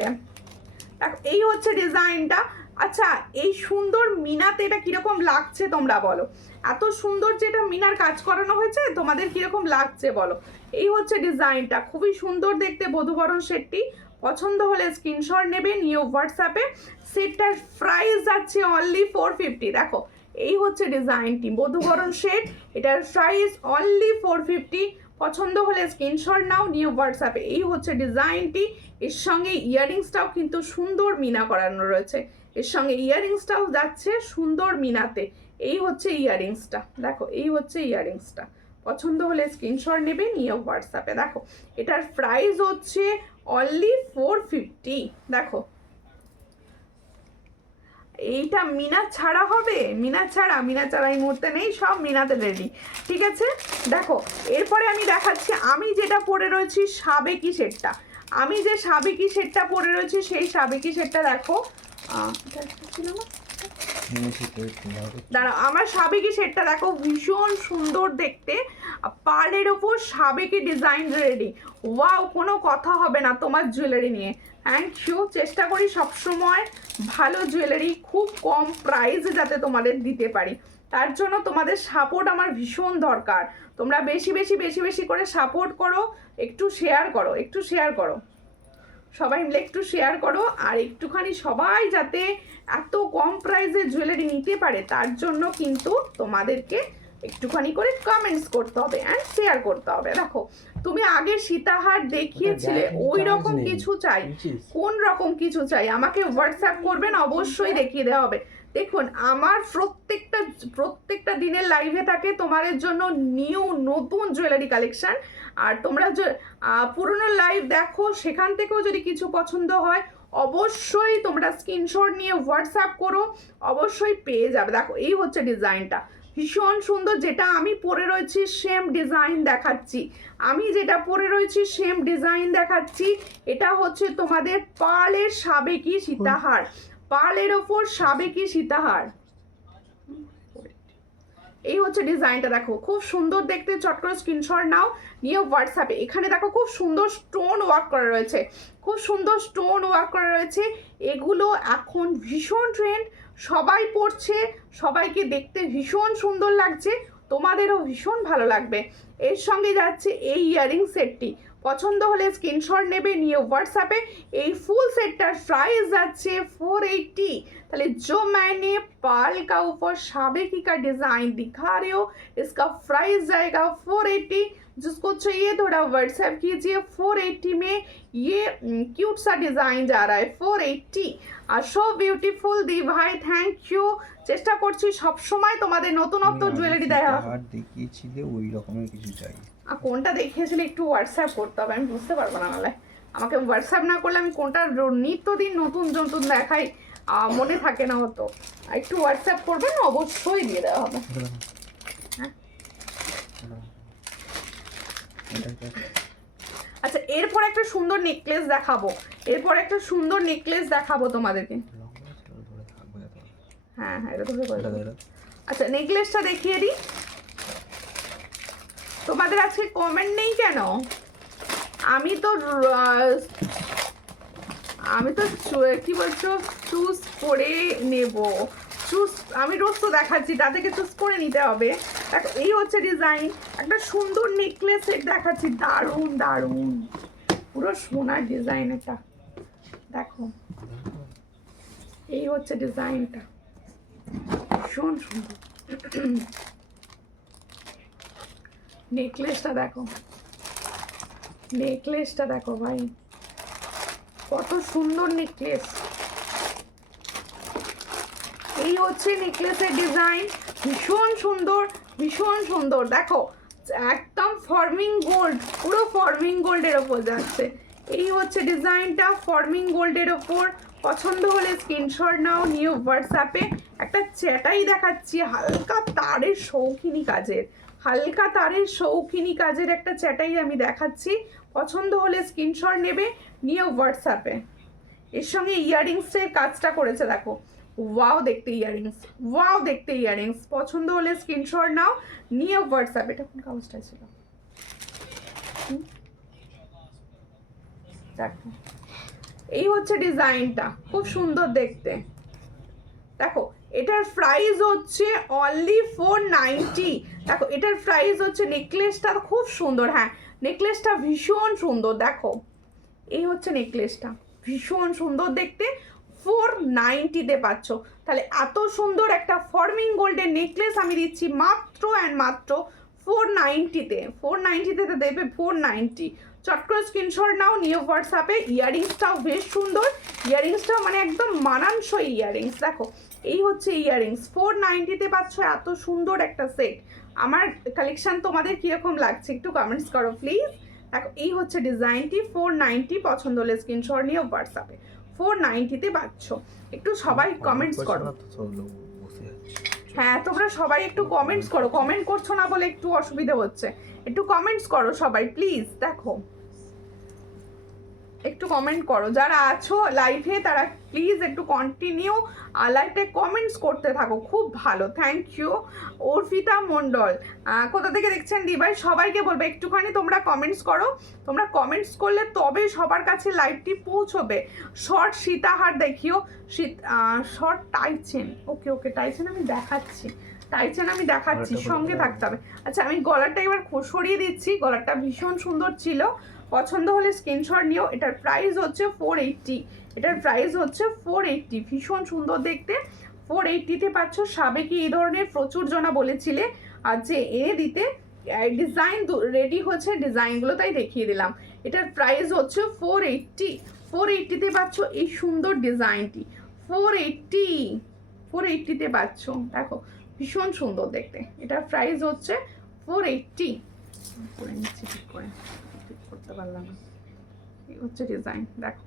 দেখো এই হচ্ছে ডিজাইনটা। আচ্ছা এই সুন্দর মিনাতে এটা কিরকম লাগছে তোমরা বলো, এত সুন্দর যেটা মিনার কাজ করানো হয়েছে তোমাদের কিরকম লাগছে বলো। এই হচ্ছে ডিজাইনটা, খুবই সুন্দর দেখতে বধূবরণ সেটটি। পছন্দ হলে স্ক্রিনশট নেবে, নিয়ে হোয়াটসঅ্যাপে। সেটটার প্রাইস যাচ্ছে অনলি 450। দেখো এই হচ্ছে ডিজাইনটি বধূবরণ সেট, এটার প্রাইস অনলি 450। পছন্দ হলে স্ক্রিনশট নাও, নিয়ে হোয়াটসঅ্যাপে। এই হচ্ছে ডিজাইনটি, এর সঙ্গে ইয়াররিংসটাও কিন্তু সুন্দর মিনা করানো রয়েছে, এর সঙ্গে ইয়াররিংসটাও যাচ্ছে সুন্দর মিনাতে। এই হচ্ছে ইয়াররিংসটা, দেখো এই হচ্ছে ইয়াররিংসটা। পছন্দ হলে স্ক্রিনশট নেবে, নিয়ে হোয়াটসঅ্যাপে। দেখো এটার প্রাইস হচ্ছে অনলি 450। দেখো এইটা মিনা ছাড়া হবে, মিনা ছাড়া এই মুহূর্তে নেই, সব মিনাতে রেডি, ঠিক আছে? দেখো এরপরে আমি দেখাচ্ছি আমি যেটা পরে রয়েছি সাবেকি সেটটা, আমি যে সাবেকি সেটটা পরে রয়েছি সেই সাবেকি সেটটা দেখো। দাঁড়াও আমার সাবেকি সেটটা দেখো, ভীষণ সুন্দর দেখতে, পার্লের ওপর সাবেকি ডিজাইন রেডি। ওয়াও, কোনো কথা হবে না তোমার জুয়েলারি নিয়ে। Thank you. চেষ্টা করি সবসময় ভালো জুয়েলারি খুব কম প্রাইসে যাতে তোমাদের দিতে পারি। তার জন্য তোমাদের সাপোর্ট আমার ভীষণ দরকার। তোমরা বেশি বেশি বেশি বেশি করে সাপোর্ট করো, একটু শেয়ার করো, একটু শেয়ার করো, সবাই মিলে একটু শেয়ার করো। আর একটুখানি সবাই যাতে এত কম প্রাইসে জুয়েলারি নিতে পারে তার জন্য কিন্তু তোমাদেরকে একটুখানি করে কমেন্টস করতে হবে অ্যান্ড শেয়ার করতে হবে। দেখো তুমি আগে সীতাহার দেখিয়েছিলে, ওই রকম কিছু চাই, কোন রকম কিছু চাই আমাকে হোয়াটসঅ্যাপ করবেন, অবশ্যই দেখিয়ে দেওয়া হবে। দেখুন আমার প্রত্যেকটা দিনের লাইভে থাকে তোমাদের জন্য নিউ নতুন জুয়েলারি কালেকশন। আর তোমরা পুরনো লাইভ দেখো, সেখান থেকেও যদি কিছু পছন্দ হয় অবশ্যই তোমরা স্ক্রিনশট নিয়ে হোয়াটসঅ্যাপ করো, অবশ্যই পেয়ে যাবে। দেখো এই হচ্ছে ডিজাইনটা, ভীষণ সুন্দর। যেটা আমি পরে রয়েছি সেম ডিজাইন দেখাচ্ছি, আমি যেটা পরে রয়েছি সেম ডিজাইন দেখাচ্ছি। এটা হচ্ছে তোমাদের পার্লের সাবেকি সীতাহার, পার্লের ওপর সাবেকি সীতাহার। এই হচ্ছে ডিজাইনটা, দেখো খুব সুন্দর দেখতে। চট করে স্ক্রিনশট নাও, নিয়ে হোয়াটসঅ্যাপে। এখানে দেখো খুব সুন্দর স্টোন ওয়ার্ক করা রয়েছে, খুব সুন্দর স্টোন ওয়ার্ক করা রয়েছে। এগুলো এখন ভীষণ ট্রেন্ড, সবাই পরছে, সবাইকে দেখতে ভীষণ সুন্দর লাগছে, তোমাদেরও ভীষণ ভালো লাগবে। এর সঙ্গে যাচ্ছে এই ইয়ারিং সেটটি, পছন্দ হলে স্ক্রিনশট নেবে, নিয়ে হোয়াটসঅ্যাপে। এই ফুল সেটটার প্রাইস যাচ্ছে 480। ताले जो मैंने पाल का ऊपर शाबेकी का डिज़ाइन दिखा रहे हो इसका प्राइस जाएगा 480। जिसको चाहिए थोड़ा व्हाट्सएप कीजिए। 480 में ये क्यूट सा डिज़ाइन जा रहा है 480। আর সো বিউটিফুল দি ভাই, থ্যাংক ইউ। চেষ্টা করছি সব সময় তোমাদের নতুনত্ব জুয়েলারি দেওয়া। আর দেখিয়েছিলে ওই রকমের কিছু চাই। আর কোনটা দেখিয়েছিলে একটু হোয়াটসঅ্যাপ করতে হবে, আমি বুঝতে পারবো না, নাহলে আমাকে হোয়াটসঅ্যাপ না করলে আমি কোনটা নিত্যদিন নতুন নতুন দেখাই মনে থাকে না হতো। একটু হোয়াটসঅ্যাপ করবেন, অবশ্যই দিয়ে দেওয়া হবে। হ্যাঁ আচ্ছা, এরপর একটা সুন্দর নেকলেস দেখাবো, এরপর একটা সুন্দর নেকলেস দেখাবো তোমাদেরকে। হ্যাঁ হ্যাঁ, এটা ধরে। আচ্ছা নেকলেসটা দেখিয়ে দিই। তোমাদের আজকে কমেন্ট নেই কেন? আমি তো কি বলছো চুজ করে নেব, চুজ আমি রোজ তো দেখাচ্ছি, তা থেকে চুজ করে নিতে হবে। দেখো এই হচ্ছে ডিজাইন, একটা সুন্দর নেকলেস সেট দেখাচ্ছি, দারুণ দারুণ পুরো সোনার ডিজাইন এটা। দেখো এই হচ্ছে ডিজাইনটা, ভীষণ সুন্দর। নেকলেসটা দেখো, নেকলেসটা দেখো ভাই, কত সুন্দর নেকলেস। এই হচ্ছে নেকলেসের ডিজাইন, ভীষণ সুন্দর ভীষণ সুন্দর। দেখো একদম ফর্মিং গোল্ড, পুরো ফর্মিং গোল্ডের ওপর যাচ্ছে। এই হচ্ছে ডিজাইনটা ফর্মিং গোল্ডের ওপর। পছন্দ হলে স্ক্রিনশট নাও, নিয়ে হোয়াটসঅ্যাপে। একটা চ্যাটাই দেখাচ্ছি হালকা তারের শৌখিনী কাজের, হালকা তারের শৌখিনী কাজের একটা চ্যাটাই আমি দেখাচ্ছি। পছন্দ হলে স্ক্রিনশট নেবে, নিয়ে হোয়াটসঅ্যাপে। এর সঙ্গে ইয়াররিংসের কাজটা করেছে দেখো, ওয়াও দেখতে ইয়াররিংস, ওয়াও দেখতে ইয়াররিংস। পছন্দ হলে স্ক্রিনশট নাও, নিয়ে হোয়াটসঅ্যাপে। এটা কোন কাগজটা ছিল দেখো। এই হচ্ছে ডিজাইনটা, খুব সুন্দর দেখতে। দেখো এটার প্রাইস হচ্ছে অনলি 490। দেখো এটার প্রাইস হচ্ছে, নেকলেসটা খুব সুন্দর, হ্যাঁ নেকলেসটা ভীষণ সুন্দর। দেখো এই হচ্ছে নেকলেসটা, ভীষণ সুন্দর দেখতে, 490-তে পাচ্ছ। তাহলে এত সুন্দর একটা ফর্মিং গোল্ডের নেকলেস আমি দিচ্ছি মাত্র অ্যান্ড মাত্র 490-তে। 490-তে দেবে 490। চট করে স্ক্রিনশট নাও, নিয়ে হোয়াটসঅ্যাপে। ইয়াররিংসটাও বেশ সুন্দর, ইয়াররিংসটাও মানে একদম মানানসই ইয়াররিংস। দেখো এই হচ্ছে ইয়াররিংস, 490-তে পাচ্ছ এত সুন্দর একটা সেট। আমার কালেকশন তোমাদের কীরকম লাগছে একটু কমেন্টস করো প্লিজ। দেখো এই হচ্ছে ডিজাইনটি, 490। পছন্দ হলে স্ক্রিনশট নিয়ে হোয়াটসঅ্যাপে। 490-তে পাচ্ছ। একটু সবাই কমেন্টস করো। হ্যাঁ তোমরা সবাই একটু কমেন্টস করো, কমেন্ট করছো না বলে একটু অসুবিধা হচ্ছে, একটু কমেন্টস করো সবাই প্লিজ। দেখো একটু কমেন্ট করো, যারা আছো লাইভে তারা প্লিজ একটু কন্টিনিউ লাইভে কমেন্টস করতে থাকো, খুব ভালো। থ্যাংক ইউ অর্পিতা মণ্ডল, কোথা থেকে দেখছেন দিভাই? সবাইকে বলবো একটুখানি তোমরা কমেন্টস করো, তোমরা কমেন্টস করলে তবে সবার কাছে লাইভটি পৌঁছবে। শর্ট সীতাহার দেখিও, শর্ট টাইচেন, ওকে ওকে টাইচেন আমি দেখাচ্ছি। তাই জন্য আমি দেখাচ্ছি, গলাটা সঙ্গে বলে থাকতে হবে। আচ্ছা আমি গলাটা এবার সরিয়ে দিচ্ছি, গলাটা ভীষণ সুন্দর ছিল, পছন্দ হলে স্ক্রিনশট নিও। এটার প্রাইস হচ্ছে 480, এটার প্রাইস হচ্ছে 480, ভীষণ সুন্দর দেখতে। 480-তে পাচ্ছ। সাবেকি এই ধরনের প্রচুর জনা বলেছিলে আর যে এনে দিতে, ডিজাইন রেডি হচ্ছে ডিজাইনগুলো তাই দেখিয়ে দিলাম। এটার প্রাইস হচ্ছে 480, 480-তে পাচ্ছ এই সুন্দর ডিজাইনটি। 480-তে পাচ্ছ, দেখো ভীষণ সুন্দর দেখতে। এটার প্রাইস হচ্ছে 480। করে নিচ্ছি ঠিক করে, ঠিক করতে পারলাম না। এই হচ্ছে ডিজাইন, দেখো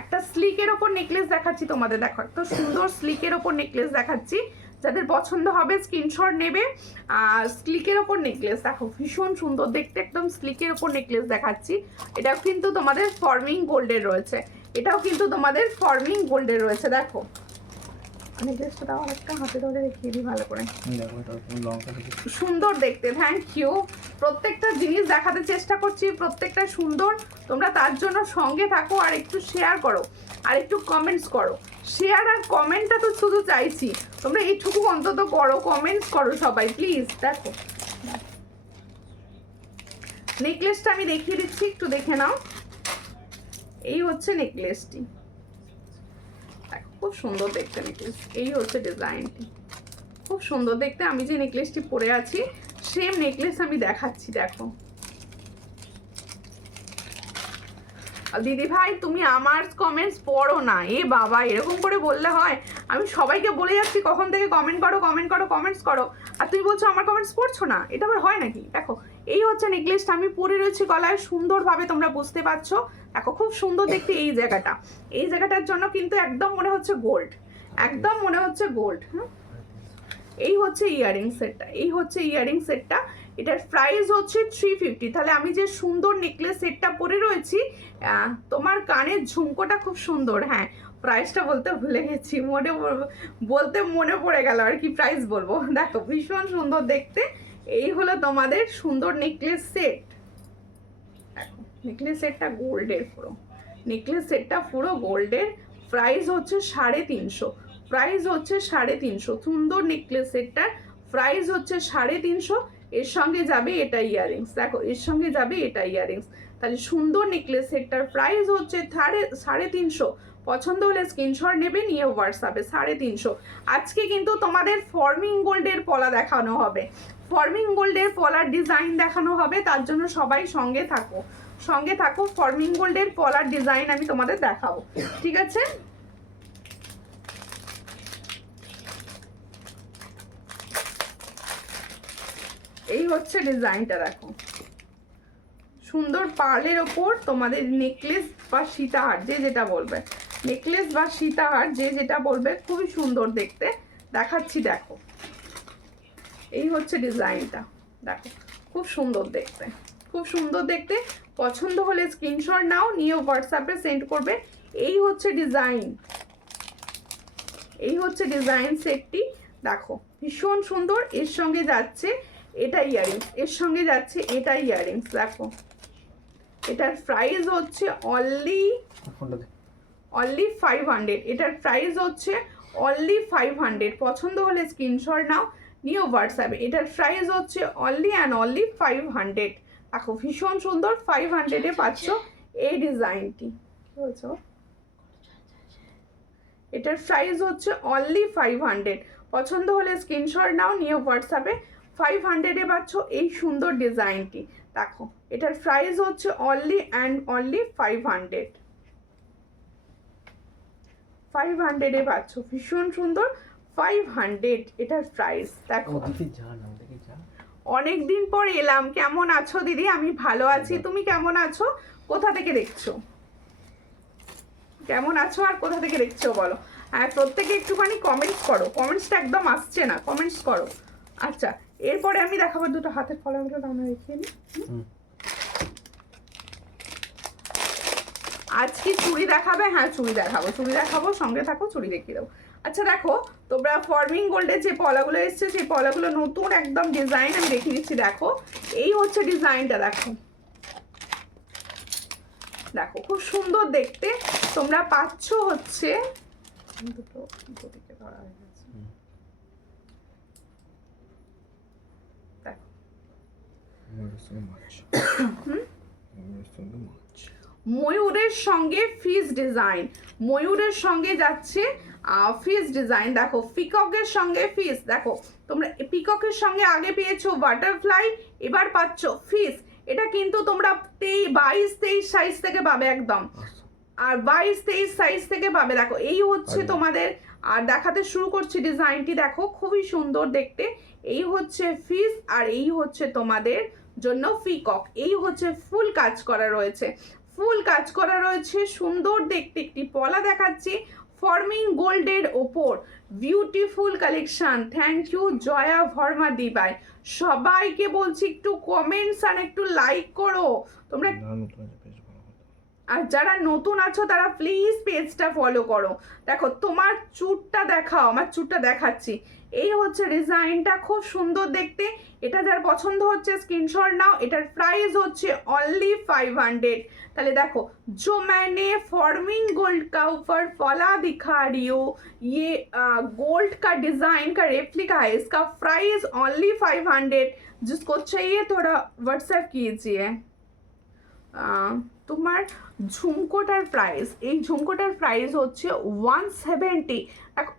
একটা স্লিকের ওপর নেকলেস দেখাচ্ছি তোমাদের, দেখো একটা সুন্দর স্লিকের ওপর নেকলেস দেখাচ্ছি, যাদের পছন্দ হবে স্ক্রিনশট নেবে। আর স্লিকের ওপর নেকলেস দেখো ভীষণ সুন্দর দেখতে, একদম স্লিকের ওপর নেকলেস দেখাচ্ছি। এটাও কিন্তু তোমাদের ফর্মিং গোল্ডের রয়েছে, এটাও কিন্তু তোমাদের ফর্মিং গোল্ডের রয়েছে। দেখো নেকলেসটা দাও একটা, হাতে ধরে দেখিয়ে দিই ভালো করে। সুন্দর দেখতে, থ্যাংক ইউ। প্রত্যেকটা জিনিস দেখাতে চেষ্টা করছি, প্রত্যেকটা সুন্দর। তোমরা তার জন্য সঙ্গে থাকো আর একটু শেয়ার করো আর একটু কমেন্টস করো। শেয়ার আর কমেন্টটা তো শুধু চাইছি, তোমরা এইটুকু অন্তত করো, কমেন্টস করো সবাই প্লিজ। দেখো নেকলেসটা আমি দেখিয়ে দিচ্ছি, একটু দেখে নাও। এই হচ্ছে নেকলেসটি, খুব সুন্দর দেখতে নেকলেস। এই হচ্ছে ডিজাইনটি, খুব সুন্দর দেখতে। আমি যে নেকলেসটি পরে আছি সেম নেকলেস আমি দেখাচ্ছি, দেখো। দিদি ভাই তুমি আমার কমেন্টস পড়ো না, এ বাবা এরকম করে বললে হয়? আমি সবাইকে বলে যাচ্ছি কখন থেকে কমেন্ট করো কমেন্ট করো কমেন্টস করো, আর তুমি বলছো আমার কমেন্টস পড়ছো না, এটা আবার হয় নাকি? দেখো এই হচ্ছে নেকলেসটা আমি পরে রয়েছি গলায়, সুন্দরভাবে তোমরা বুঝতে পারছো। দেখো খুব সুন্দর দেখতে এই জায়গাটা, এই জায়গাটার জন্য কিন্তু একদম মনে হচ্ছে গোল্ড, একদম মনে হচ্ছে গোল্ড। হ্যাঁ এই হচ্ছে ইয়ারিং সেটটা, এই হচ্ছে ইয়ারিং সেটটা। এটার প্রাইস হচ্ছে 350। তাহলে আমি যে সুন্দর নেকলেস সেটটা পরে রয়েছি, তোমার কানের ঝুমকোটা খুব সুন্দর। হ্যাঁ প্রাইসটা বলতে ভুলে গেছি, বলতে মনে পড়ে গেল আর কি প্রাইস বলবো। দেখো ভীষণ সুন্দর দেখতে। এই হলো তোমাদের সুন্দর নেকলেস সেট। দেখো নেকলেস সেটটা গোল্ডের, পুরো নেকলেস সেটটা পুরো গোল্ডের। প্রাইস হচ্ছে 350, প্রাইস হচ্ছে 350। সুন্দর নেকলেস সেটটার প্রাইস হচ্ছে 350। এর সঙ্গে যাবে এটা ইয়াররিংস, দেখো এর সঙ্গে যাবে এটা ইয়াররিংস। তাহলে সুন্দর নেকলেস সেটটার প্রাইস হচ্ছে 350। পছন্দ হলে স্ক্রিনশট নেবে, নিয়ে হোয়াটসঅ্যাপে 350। আজকে কিন্তু তোমাদের ফর্মিং গোল্ডের পলা দেখানো হবে, ফর্মিং গোল্ডের পলার ডিজাইন দেখানো হবে, তার জন্য সবাই সঙ্গে থাকো, সঙ্গে থাকো। ফর্মিং গোল্ডের পলার ডিজাইন আমি তোমাদের দেখাবো, ঠিক আছে? এই হচ্ছে ডিজাইনটা, দেখো সুন্দর পার্লের ওপর তোমাদের নেকলেস বা সীতাহার, যে যেটা বলবে, নেকলেস বা সীতাহার যে যেটা বলবে, খুবই সুন্দর দেখতে দেখাচ্ছি। দেখো এই হচ্ছে ডিজাইনটা, দেখো খুব সুন্দর দেখতে, খুব সুন্দর দেখতে। পছন্দ হলে স্ক্রিনশট নাও, নিয়ে হোয়াটসঅ্যাপে সেন্ড করবে। এই হচ্ছে ডিজাইন, এই হচ্ছে ডিজাইন সেটটি। দেখো ভীষণ সুন্দর। এর সঙ্গে যাচ্ছে এটা ইয়াররিংস, এর সঙ্গে যাচ্ছে এটা ইয়াররিংস। দেখো এটার প্রাইস হচ্ছে অনলি 500, এটার প্রাইস হচ্ছে অনলি 500। পছন্দ হলে স্ক্রিনশট নাও, নিয়ে হোয়াটসঅ্যাপে। এটার প্রাইস হচ্ছে অনলি অ্যান্ড অনলি 500। দেখো ভীষণ সুন্দর, 500-এ পাচ্ছ এই ডিজাইনটি। বলছো এটার প্রাইস হচ্ছে অনলি 500। পছন্দ হলে স্ক্রিনশট নাও, নিয়ে হোয়াটসঅ্যাপে। 500-এ পাচ্ছ এই সুন্দর ডিজাইনটি। দেখো এটার প্রাইস হচ্ছে অনলি অ্যান্ড অনলি 500। 500-এ পাচ্ছ, ভীষণ সুন্দর 500 এটার প্রাইস। দেখো অনেকদিন পর এলাম, কেমন আছো দিদি? আমি ভালো আছি, তুমি কেমন আছো? কোথা থেকে দেখছো, কেমন আছো আর কোথা থেকে দেখছো বলো? আর প্রত্যেকে একটুখানি কমেন্টস করো, কমেন্টসটা একদম আসছে না, কমেন্টস করো। আচ্ছা এরপরে আমি দেখাবো দুটো হাতের ফলাগুলো দানা রেখে নিই। আজ কি চুড়ি দেখাবে? হ্যাঁ চুড়ি দেখাবো, চুড়ি দেখাবো, সঙ্গে থাকো, চুড়ি দেখিয়ে দেবো। আচ্ছা দেখো তোমরা ফর্মিং গোল্ডের যে পলাগুলো এসছে, সেই পলাগুলো নতুন একদম ডিজাইন আমি দেখিয়ে দিচ্ছি। দেখো এই হচ্ছে ডিজাইনটা, দেখো দেখো খুব সুন্দর দেখতে। তোমরা পাচ্ছ হচ্ছে দুটো দিকে ধরা হয়ে গেছে। ময়ূরের সঙ্গে মাছ। ময়ূরের সঙ্গে মাছ। ময়ূরের সঙ্গে ফিস ডিজাইন, ময়ূরের সঙ্গে যাচ্ছে ফিস ডিজাইন। দেখো পিককের সঙ্গে ফিস, দেখো তোমরা পিককের সঙ্গে আগে পেয়েছো বাটারফ্লাই, এবার পাচ্ছ ফিস। এটা কিন্তু তোমরা 22-23 সাইজ থেকে পাবে একদম, আর 22-23 সাইজ থেকে পাবে। দেখো এই হচ্ছে তোমাদের, আর দেখাতে শুরু করছি ডিজাইনটি। দেখো খুবই সুন্দর দেখতে। এই হচ্ছে ফিস আর এই হচ্ছে তোমাদের জন্য পিকক। এই হচ্ছে ফুল কাজ করা রয়েছে, ফুল কাজ করা রয়েছে, সুন্দর দেখতে একটি পলা দেখাচ্ছি ফর্মিং গোল্ডের ওপর। Beautiful collection. Thank you Jaya Verma দিবাই। সবাইকে বলছি একটু কমেন্টস আর একটু লাইক করো তোমরা, আর যারা নতুন আছো তারা প্লিজ পেজটা ফলো করো। দেখো তোমার চুটটা দেখাও, আমার চুটটা দেখাচ্ছি। এই হচ্ছে ডিজাইনটা, খুব সুন্দর দেখতে। এটা যার পছন্দ হচ্ছে স্ক্রিনশট নাও। এটার প্রাইস হচ্ছে অনলি 500। তাহলে দেখো, जो मैंने फॉर्मिंग गोल्ड का ऊपर फला दिखा रही हूँ, ये गोल्ड का डिजाइन का रेप्लिका है। इसका प्राइस ओनली 500। जिसको चाहिए थोड़ा व्हाट्सएप कीजिए। তোমার ঝুমকোটার প্রাইস, এই ঝুমকোটার প্রাইস হচ্ছে 170।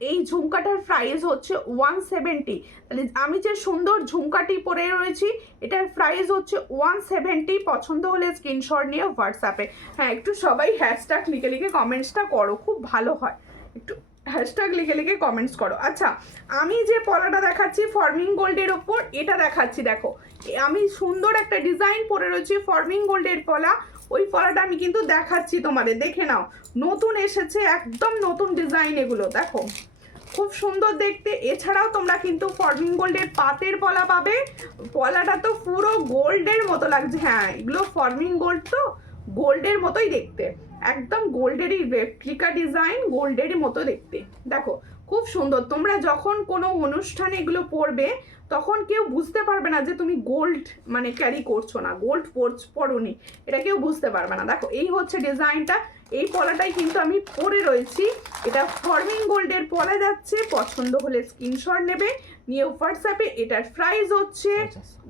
এই ঝুমকাটার প্রাইস হচ্ছে 170। তাহলে আমি যে সুন্দর ঝুমকাটি পরে রয়েছি এটার প্রাইস হচ্ছে 170। পছন্দ হলে স্ক্রিনশট নিয়ে হোয়াটসঅ্যাপে, হ্যাঁ একটু সবাই হ্যাশট্যাগ লিখে লিখে কমেন্টসটা করো, খুব ভালো হয়। একটু হ্যাশট্যাগ লিখে লিখে কমেন্টস করো। আচ্ছা, আমি যে পলাটা দেখাচ্ছি ফর্মিং গোল্ডের ওপর, এটা দেখাচ্ছি। দেখো আমি সুন্দর একটা ডিজাইন পরে রয়েছি ফর্মিং গোল্ডের পলা। ওই পলাটা আমি কিন্তু দেখাচ্ছি তোমাদের, দেখে নাও। নতুন এসেছে, একদম নতুন ডিজাইন এগুলো। দেখো খুব সুন্দর দেখতে। এছাড়াও তোমরা কিন্তু ফর্মিং গোল্ডের পাতের পলা পাবে। পলাটা তো পুরো গোল্ডের মতো লাগছে। হ্যাঁ এগুলো ফর্মিং গোল্ড, তো গোল্ডের মতোই দেখতে, একদম গোল্ডেরই রেপ্লিকা ডিজাইন, গোল্ডেরই মতো দেখতে। দেখো খুব সুন্দর। তোমরা যখন কোনো অনুষ্ঠানে এগুলো পরবে তখন কেউ বুঝতে পারবে না যে তুমি গোল্ড মানে ক্যারি করছো না, গোল্ড পরোনি, এটা কেউ বুঝতে পারবে না। দেখো এই হচ্ছে ডিজাইনটা। এই পলাটাই কিন্তু আমি পরে রয়েছি। এটা ফর্মিং গোল্ডের পলা যাচ্ছে। পছন্দ হলে স্ক্রিনশট নেবে, নিয়ে হোয়াটসঅ্যাপে। এটার প্রাইস হচ্ছে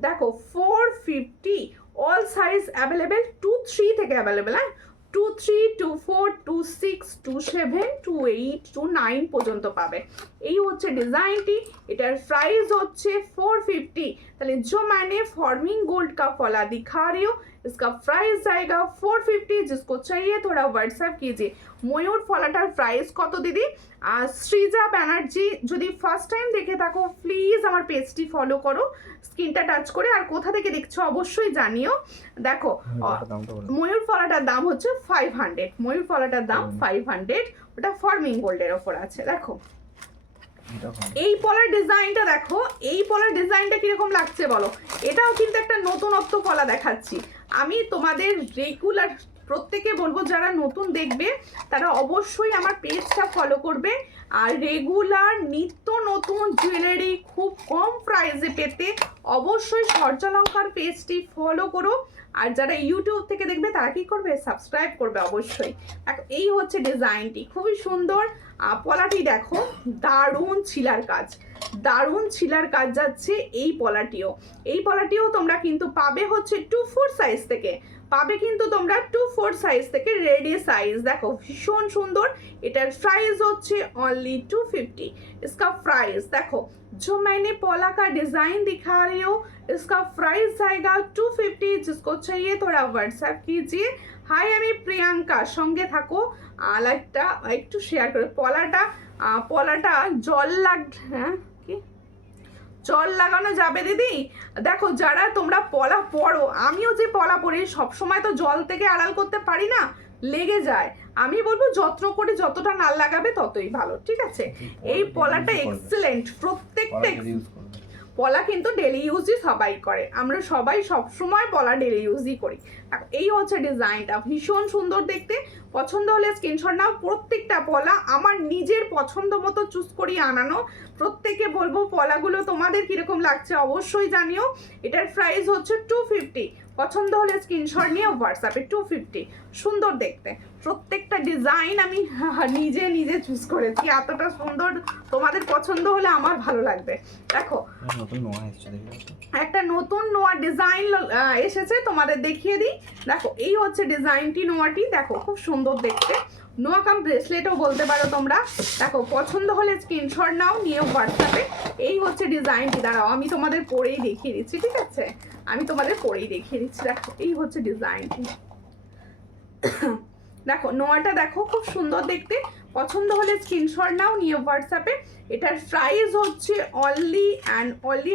দেখো 450। অল সাইজ অ্যাভেলেবেল, 2-3 থেকে অ্যাভেলেবেল। হ্যাঁ 2-3, 2-4, 2-6, 2-7, 2-8, 2-9 পর্যন্ত পাবে। এই হচ্ছে ডিজাইনটি। এটার প্রাইস হচ্ছে 450। তাহলে जो मैंने फॉर्मिंग गोल्ड का फला दिखा रही हूँ, इसका प्राइस जाएगा 450। जिसको चाहिए थोड़ा व्हाट्सएप कीजिए। ময়ূর ফলাটার প্রাইস কত দিদি? সৃজা ব্যানার্জি, যদি ফার্স্ট টাইম দেখে থাকো প্লিজ আমার পেজটি ফলো করো, স্ক্রিনটা টাচ করে। আর কোথা থেকে দেখছো অবশ্যই জানিও। দেখো ময়ূর ফলাটার দাম হচ্ছে 500। ময়ূর ফলাটার দাম 500। ওটা ফর্মিং গোল্ডের ওপর আছে। দেখো এই পলার ডিজাইনটা দেখো, এই পলার ডিজাইনটা কিরকম লাগছে বলো। এটাও কিন্তু একটা নতুনত্ব পলা দেখাচ্ছি আমি তোমাদের। রেগুলার প্রত্যেকে বলবো যারা নতুন দেখবে তারা অবশ্যই আমার পেজটা ফলো করবে। আর রেগুলার নিত্য নতুন জুয়েলারি খুব কম প্রাইসে পেতে অবশ্যই সূর্যালঙ্কার পেজটি ফলো করো। আর যারা ইউটিউব থেকে দেখবে তারা কি করবে, সাবস্ক্রাইব করবে অবশ্যই। এই হচ্ছে ডিজাইনটি, খুবই সুন্দর। পলাটি দেখো, দারুণ ছিলার কাজ, দারুণ ছিলার কাজ যাচ্ছে এই পলাটিও। এই পলাটিও তোমরা কিন্তু পাবে হচ্ছে 2-4 সাইজ থেকে, পাবে কিন্তু তোমরা 2-4 সাইজ থেকে রেডি সাইজ। দেখো ভীষণ সুন্দর। এটার প্রাইস হচ্ছে অনলি 250। इसका प्राइस देखो, जो मैंने पोला का डिजाइन दिखा रही हूँ, इसका प्राइस आएगा 250। जिसको चाहिए थोड़ा व्हाट्सएप कीजिए। हाय আমি প্রিয়াঙ্কা, সঙ্গে থাকো। লাইকটা একটু শেয়ার করে। পলাটা জল হ্যাঁ কি জল লাগানো যাবে দিদি? দেখো যারা তোমরা পলা পরো, আমিও যে পলা পরি সবসময় তো জল থেকে আড়াল করতে পারি না, লেগে যায়। আমি বলবো যত্ন করে যতটা না লাগাবে ততই ভালো, ঠিক আছে? এই পলাটা এক্সেলেন্ট। প্রত্যেকটা পলা কিন্তু ডেলি ইউজই সবাই করে, আমরা সবাই সবসময় পলা ডেলি ইউজই করি। এই হচ্ছে ডিজাইনটা, ভীষণ সুন্দর দেখতে। পছন্দ হলে স্ক্রিনশট নাও। প্রত্যেকটা পলা আমার নিজের পছন্দ মতো চুজ করি আনানো। প্রত্যেকে বলবো পলাগুলো তোমাদের কিরকম লাগছে অবশ্যই জানিও। এটার প্রাইস হচ্ছে 250। পছন্দ হলে স্ক্রিনশট নিয়ে হোয়াটসঅ্যাপে 250। সুন্দর দেখতে, প্রত্যেকটা ডিজাইন আমি নিজে নিজে চুজ করেছি, এতটা সুন্দর। তোমাদের পছন্দ হলে আমার ভালো লাগবে। দেখো নতুন নোয়া এসেছে, দেখো একটা নতুন নোয়া ডিজাইন এসেছে, তোমাদের দেখিয়ে দিই। দেখো এই হচ্ছে ডিজাইনটি, নোয়াটি দেখো খুব সুন্দর দেখতে। নোয়া কাম ব্রেসলেটও বলতে পারো তোমরা। দেখো পছন্দ হলে স্ক্রিনশট নাও, নিয়ে হোয়াটসঅ্যাপে। এই হচ্ছে ডিজাইনটি, দাঁড়াও আমি তোমাদের পরেই দেখিয়ে দিচ্ছি, ঠিক আছে? আমি তোমাদের পরেই দেখিয়ে দিচ্ছি। দেখো এই হচ্ছে ডিজাইনটি, দেখো নোয়াটা দেখো খুব সুন্দর দেখতে। পছন্দ হলে স্ক্রিনশট নাও, নিয়ে হোয়াটসঅ্যাপে। এটার প্রাইস হচ্ছে অনলি অ্যান্ড অনলি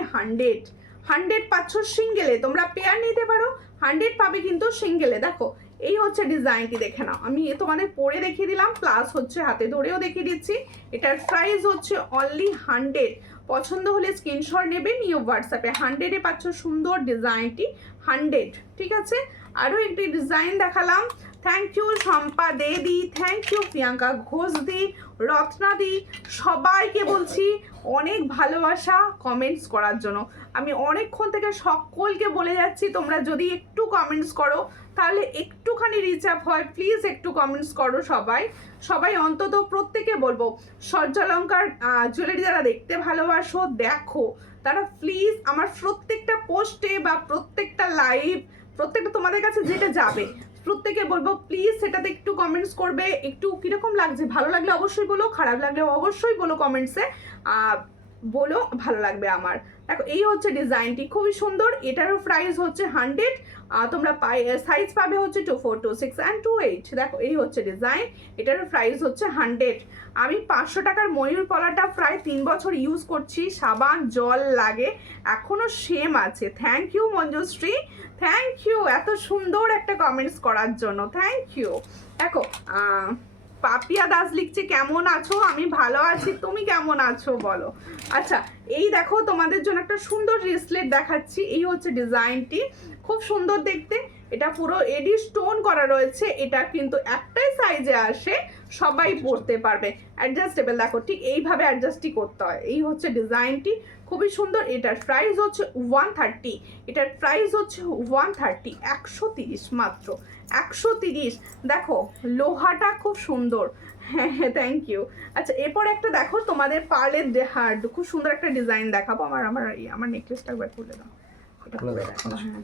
100 পাচ্ছ সিঙ্গেলে, তোমরা পেয়ার নিতে পারো, 100 পাবে কিন্তু সিঙ্গেলে। দেখো এই হচ্ছে ডিজাইনটি, দেখে নাও, আমি তোমাদের পরে দেখিয়ে দিলাম, প্লাস হচ্ছে হাতে ধরেও দেখিয়ে দিচ্ছি। এটার প্রাইস হচ্ছে অনলি 100। পছন্দ হলে স্ক্রিনশট নেবে, নিয়ে হোয়াটসঅ্যাপে। 100-এ পাচ্ছ সুন্দর ডিজাইনটি, 100, ঠিক আছে? আরও একটি ডিজাইন দেখালাম। Thank you Shampa Dey di, thank you Priyanka Ghosh di, Ratna di, সবাইকে বলছি অনেক ভালোবাসা কমেন্টস করার জন্য। আমি অনেকক্ষণ থেকে সকলকে বলে যাচ্ছি, তোমরা যদি একটু কমেন্টস করো তাহলে একটুখানি রিচ আপ হয়। প্লিজ একটু কমেন্টস করো সবাই, সবাই অন্তত প্রত্যেকে বলবো, সূর্যালঙ্কার জুয়েলারি যারা দেখতে ভালোবাসো দেখো, তারা প্লিজ আমার প্রত্যেকটা পোস্টে বা প্রত্যেকটা লাইভ, প্রত্যেকটা তোমাদের কাছে যেটা যাবে, প্রত্যেকে বলবো প্লিজ সেটাতে একটু কমেন্টস করবে। একটু কিরকম লাগছে, ভালো লাগলে অবশ্যই বলো, খারাপ লাগলে অবশ্যই বলো কমেন্টসে, বলো ভালো লাগবে আমার। দেখো এই হচ্ছে ডিজাইনটি, খুবই সুন্দর। এটারও প্রাইস হচ্ছে 100। তোমরা সাইজ পাবে হচ্ছে 24, 26 and 28। দেখো এই হচ্ছে ডিজাইন, এটারও প্রাইস হচ্ছে 100। আমি 500 টাকার ময়ূর পলাটা প্রায় 3 বছর ইউজ করছি, সাবান জল লাগে এখনো সেম আছে। Thank you Manjushree, thank you এত সুন্দর একটা কমেন্টস করার জন্য, থ্যাংক ইউ। দেখো পাপিয়া দাস লিখছে কেমন আছো? আমি ভালো আছি, তুমি কেমন আছো বলো। আচ্ছা এই দেখো তোমাদের জন্য একটা সুন্দর রিসলেট দেখাচ্ছি। এই হচ্ছে ডিজাইনটি, খুব সুন্দর দেখতে। এটা পুরো এডি স্টোন করা রয়েছে, এটা কিন্তু একটাই সাইজে আসে, সবাই পরতে পারবে, অ্যাডজাস্টেবল। দেখো ঠিক এইভাবে অ্যাডজাস্টই করতে হয়। এই হচ্ছে ডিজাইনটি, খুবই সুন্দর। এটার প্রাইস হচ্ছে 130, এটার প্রাইস হচ্ছে 130, 130 মাত্র, 130। দেখো লোহাটা খুব সুন্দর, হ্যাঁ হ্যাঁ থ্যাংক ইউ। আচ্ছা এরপর একটা দেখো তোমাদের পার্লের হার্ড, খুব সুন্দর একটা ডিজাইন দেখাবো। আমার নেকলেসটা একবার খুলে দাও, এটা খুলে দেখো। হ্যাঁ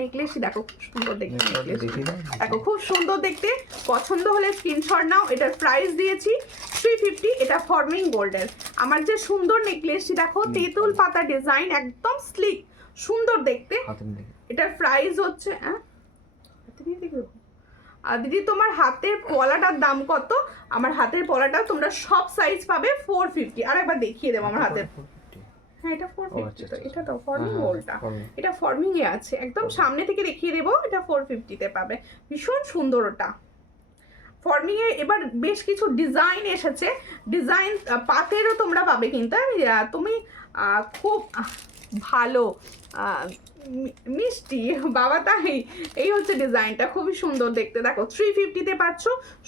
নেকলেসই দেখো খুব সুন্দর দেখতে, দেখো খুব সুন্দর দেখতে। পছন্দ হলে স্ক্রিনশট নাও। এটার প্রাইস দিয়েছি 350। এটা ফর্মিং গোল্ডের। আমার যে সুন্দর নেকলেসটি দেখো, তেঁতুল পাতা ডিজাইন, একদম স্লিক, সুন্দর দেখতে। এটার প্রাইস হচ্ছে দিদি তোমার হাতের পলাটার দাম কত? আমার হাতের পলাটা তোমরা সব সাইজ পাবে 450। আর একবার দেখিয়ে দেবো আমার হাতের, হ্যাঁ এটা 450, তো এটা তো ফর্মিং গোল্ডটা, এটা ফর্মিং এ আছে, একদম সামনে থেকে দেখিয়ে দেবো। এটা 450-তে পাবে, ভীষণ সুন্দর ওটা ফর্মিং এ। এবার বেশ কিছু ডিজাইন এসেছে, ডিজাইন পাতেরও তোমরা পাবে কিন্তু। তুমি খুব ভালো মিষ্টি বাবা, তাই এই হচ্ছে ডিজাইনটা, খুবই সুন্দর দেখতে। দেখো 350-তে পাচ্ছ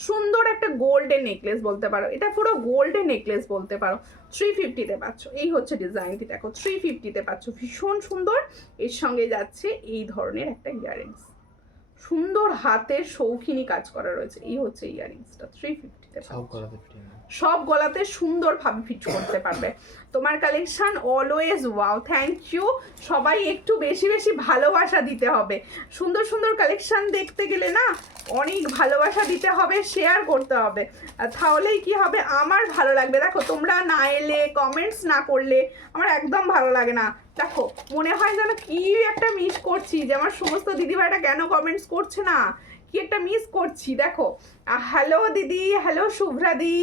সুন্দর একটা গোল্ডের নেকলেস বলতে পারো, এটা পুরো গোল্ডের নেকলেস বলতে পারো। 350-তে পাচ্ছ, এই হচ্ছে ডিজাইনটি দেখো, 350-তে পাচ্ছ, ভীষণ সুন্দর। এর সঙ্গে যাচ্ছে এই ধরনের একটা ইয়াররিংস, সুন্দর হাতের শৌখিনী কাজ করা রয়েছে। এই হচ্ছে ইয়াররিংসটা 350-তে, সব গলাতে সুন্দরভাবে ফিট করতে পারবে। তোমার collection always wow, thank you. সবাই একটু বেশি বেশি ভালোবাসা দিতে হবে, সুন্দর সুন্দর কালেকশন দেখতে গেলে না অনেক ভালোবাসা দিতে হবে, শেয়ার করতে হবে, তাহলেই কি হবে আমার ভালো লাগবে। দেখো তোমরা না এলে, কমেন্টস না করলে আমার একদম ভালো লাগে না। দেখো মনে হয় যেন কি একটা মিস করছি, যে আমার সমস্ত দিদিভাইরা কেন কমেন্টস করছে না, কি একটা মিস করছি। দেখো হ্যালো দিদি, হ্যালো শুভ্রাদি,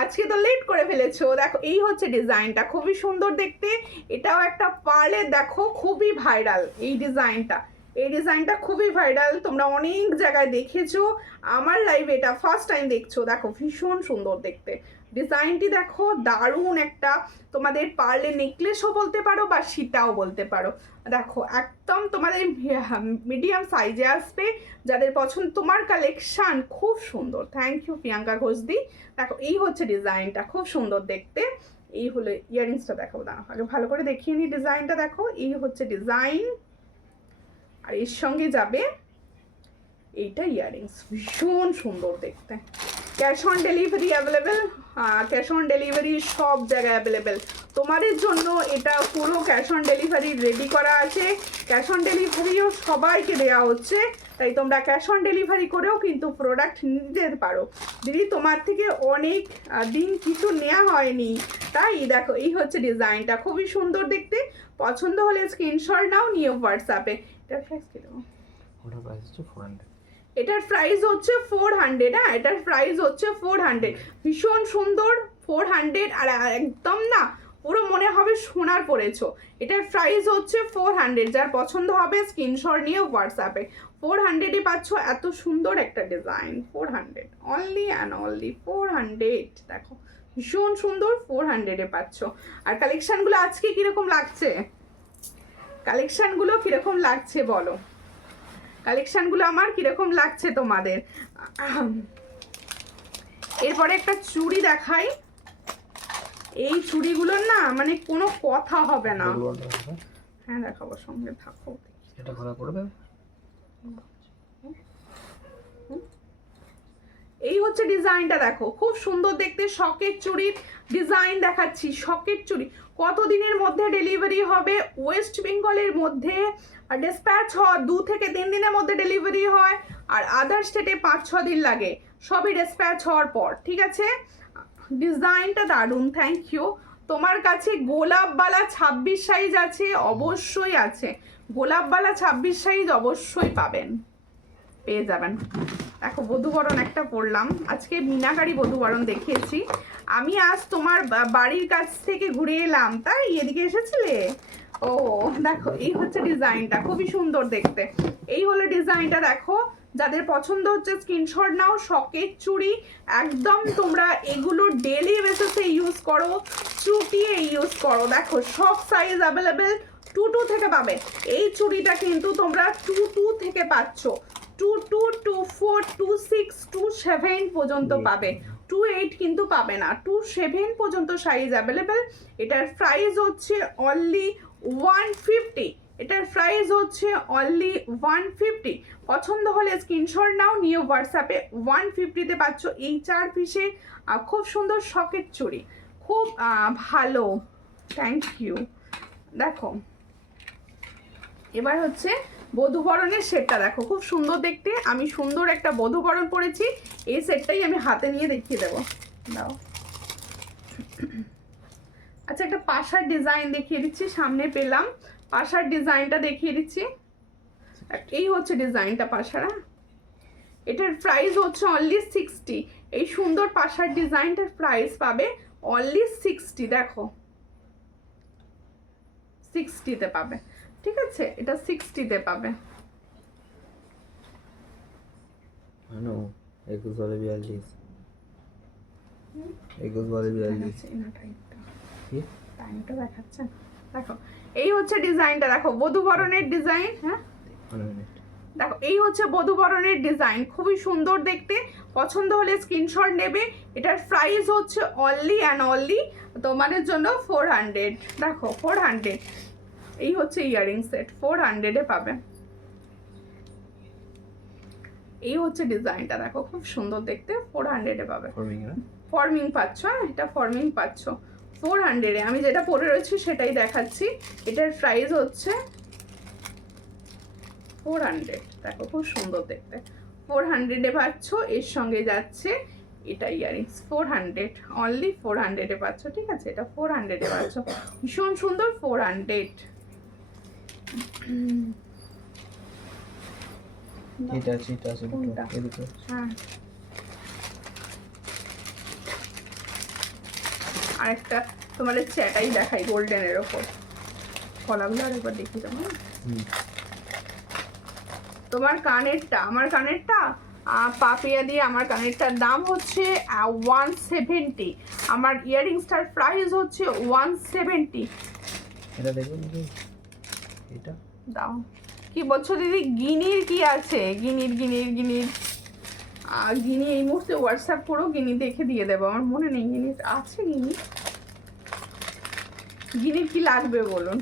আজকে তো লেট করে ফেলেছো। দেখো এই হচ্ছে ডিজাইনটা, খুবই সুন্দর দেখতে। এটাও একটা পার্লের, দেখো খুবই ভাইরাল এই ডিজাইনটা, এই ডিজাইনটা খুবই ভাইরাল, তোমরা অনেক জায়গায় দেখেছো, আমার লাইভে এটা ফার্স্ট টাইম দেখছো। দেখো ভীষণ সুন্দর দেখতে ডিজাইনটি, দেখো দারুণ একটা তোমাদের পার্লের নেকলেসও বলতে পারো বা সীতাও বলতে পারো। দেখো একদম তোমাদের মিডিয়াম সাইজে আসবে, যাদের পছন্দ। তোমার কালেকশান খুব সুন্দর, থ্যাংক ইউ প্রিয়াঙ্কা ঘোষদি। দেখো এই হচ্ছে ডিজাইনটা, খুব সুন্দর দেখতে। এই হলো ইয়াররিংসটা, দেখো দাঁড়াও আগে ভালো করে দেখিয়ে নিই ডিজাইনটা। দেখো এই হচ্ছে ডিজাইন, আর আর এর সঙ্গে যাবে এইটা ইয়াররিংস, ভীষণ সুন্দর দেখতে। Cash on delivery available, cash on delivery সব জায়গায় অ্যাভেলেবেল। তোমাদের জন্য এটা পুরো ক্যাশ অন ডেলিভারি রেডি করা আছে, ক্যাশ অন ডেলিভারিও সবাইকে দেওয়া হচ্ছে, তাই তোমরা ক্যাশ অন ডেলিভারি করেও কিন্তু প্রোডাক্ট নিতে পারো। দিদি তোমার থেকে অনেক দিন কিছু নেওয়া হয়নি, তাই দেখো এই হচ্ছে ডিজাইনটা, খুবই সুন্দর দেখতে। পছন্দ হলে স্ক্রিনশট নাও, নিয়ে হোয়াটসঅ্যাপে। এটার প্রাইস কী দেবো? ওটার প্রাইস হচ্ছে 400। এটার প্রাইস হচ্ছে 400। হ্যাঁ, এটার প্রাইস হচ্ছে 400। ভীষণ সুন্দর 400, আর একদম না পুরো মনে হবে সোনার পরেছো। এটার প্রাইস হচ্ছে 400। যার পছন্দ হবে স্ক্রিনশট নিয়ে হোয়াটসঅ্যাপে। 400-এ পাচ্ছ এত সুন্দর একটা ডিজাইন। 400 only and only 400। দেখো ভীষণ সুন্দর, 400-এ পাচ্ছ। আর কালেকশানগুলো আজকে কীরকম লাগছে? কালেকশানগুলো কীরকম লাগছে বলো? কালেকশানগুলো আমার কীরকম লাগছে তোমাদের? এরপরে একটা চুড়ি দেখাই। এই চুড়িগুলোর না মানে কোনো কথা হবে না। হ্যাঁ দেখাবো, সঙ্গে থাকো। এটা খোলা পড়বে। এই হচ্ছে ডিজাইনটা, দেখো খুব সুন্দর দেখতে। শকের চুড়ির ডিজাইন দেখাচ্ছি, শকের চুড়ি। কতদিনের মধ্যে ডেলিভারি হবে? ওয়েস্ট বেঙ্গলের মধ্যে ডিসপ্যাচ হওয়ার 2 থেকে 3 দিনের মধ্যে ডেলিভারি হয়, আর আদার স্টেটে 5-6 দিন লাগে, সবই ডিসপ্যাচ হওয়ার পর। ঠিক আছে, ডিজাইনটা দারুণ, থ্যাংক ইউ। তোমার কাছে গোলাপবালা 26 সাইজ আছে? অবশ্যই আছে, গোলাপবালা 26 সাইজ অবশ্যই পাবেন, পেয়ে যাবেন। দেখো বধূবরণ একটা পরলাম, আজকে মিনাকারি বধূবরণ দেখিয়েছি আমি। আজ তোমার বাড়ির কাছ থেকে ঘুরে এলাম, তাই এদিকে এসেছিলে? ও দেখো এই হচ্ছে ডিজাইনটা, খুবই সুন্দর দেখতে। এই হলো ডিজাইনটা, দেখো যাদের পছন্দ হচ্ছে স্ক্রিনশট নাও। শকের চুড়ি একদম, তোমরা এগুলো ডেলি বেসিসে ইউজ করো, চুটিয়ে ইউজ করো। দেখো সব সাইজ অ্যাভেলেবেল, 22 থেকে পাবে। এই চুড়িটা কিন্তু তোমরা 22 থেকে পাচ্ছ, 22, 24, 26, 27 পর্যন্ত পাবে, 28 কিন্তু পাবে না, 27 পর্যন্ত সাইজ অ্যাভেলেবেল। এটার প্রাইস হচ্ছে অনলি 150। এটার প্রাইস হচ্ছে অনলি 150। পছন্দ হলে স্ক্রিনশট নাও, নিয়ে হোয়াটসঅ্যাপে। 150-তে পাচ্ছ এই 4 পিসে খুব সুন্দর শকের চুড়ি, খুব ভালো, থ্যাংক ইউ। দেখো এবার হচ্ছে বধূবরণের সেটটা, দেখো খুব সুন্দর দেখতে। আমি সুন্দর একটা বধূবরণ পরেছি, এই সেটটাই আমি হাতে নিয়ে দেখিয়ে দেবো। দাও, আচ্ছা একটা পাশার ডিজাইন দেখিয়ে দিচ্ছি, সামনে পেলাম পাশার ডিজাইনটা দেখিয়ে দিচ্ছি। এই হচ্ছে ডিজাইনটা পাশারা, এটার প্রাইস হচ্ছে অনলি 60। এই সুন্দর পাশার ডিজাইনটার প্রাইস পাবে অনলি 60। দেখো 60-তে পাবে, ঠিক আছে, এটা 60-তে পাবে। 21 বলে 42, 21 বলে 42। টাইমটা দেখাচ্ছে, দেখো এই হচ্ছে ডিজাইনটা, দেখো বধূবরণের ডিজাইন। হ্যাঁ দেখো এই হচ্ছে বধূবরণের ডিজাইন, খুবই সুন্দর দেখতে। পছন্দ হলে স্ক্রিনশট নেবে। এটার প্রাইস হচ্ছে অনলি অ্যান্ড অনলি তোমাদের জন্য 400। দেখো 400। এই হচ্ছে ইয়ারিং সেট, 400-এ পাবে। এই হচ্ছে ডিজাইনটা, দেখো খুব সুন্দর দেখতে, 400-এ পাবে। ফর্মিং পাচ্ছ, হ্যাঁ এটা ফর্মিং পাচ্ছ 400-এ। আমি যেটা পরে রয়েছি সেটাই দেখাচ্ছি। এটার প্রাইস হচ্ছে 400। দেখো খুব সুন্দর দেখতে, 400-এ পাচ্ছ। এর সঙ্গে যাচ্ছে এটা ইয়ারিংস, 400, অনলি 400-এ পাচ্ছ। ঠিক আছে, এটা 400-এ পাচ্ছ, ভীষণ সুন্দর, 400। এটা আছে, এটা আছে দুটো, এই দুটো। হ্যাঁ আরেকটা তোমার চ্যাটাই দেখাই গোল্ডেনের ওপর, কলাগুলো আরেকবার দেখিয়ে দেবো। তোমার কানেরটা, আমার কানেরটা পাপিয়া দিয়ে আমার কানেরটার দাম হচ্ছে 170। আমার ইয়ারিংসটার প্রাইস হচ্ছে 170। এটা দেখুন এটা দাও, কি বলছো দিদি? গিনির কি আছে? গিনির গিনি এই মুহূর্তে হোয়াটসঅ্যাপ করো, গিনি দেখে দিয়ে দেবো। আমার মনে নেই গিনির আছে। গিনির কি লাগবে বলুন?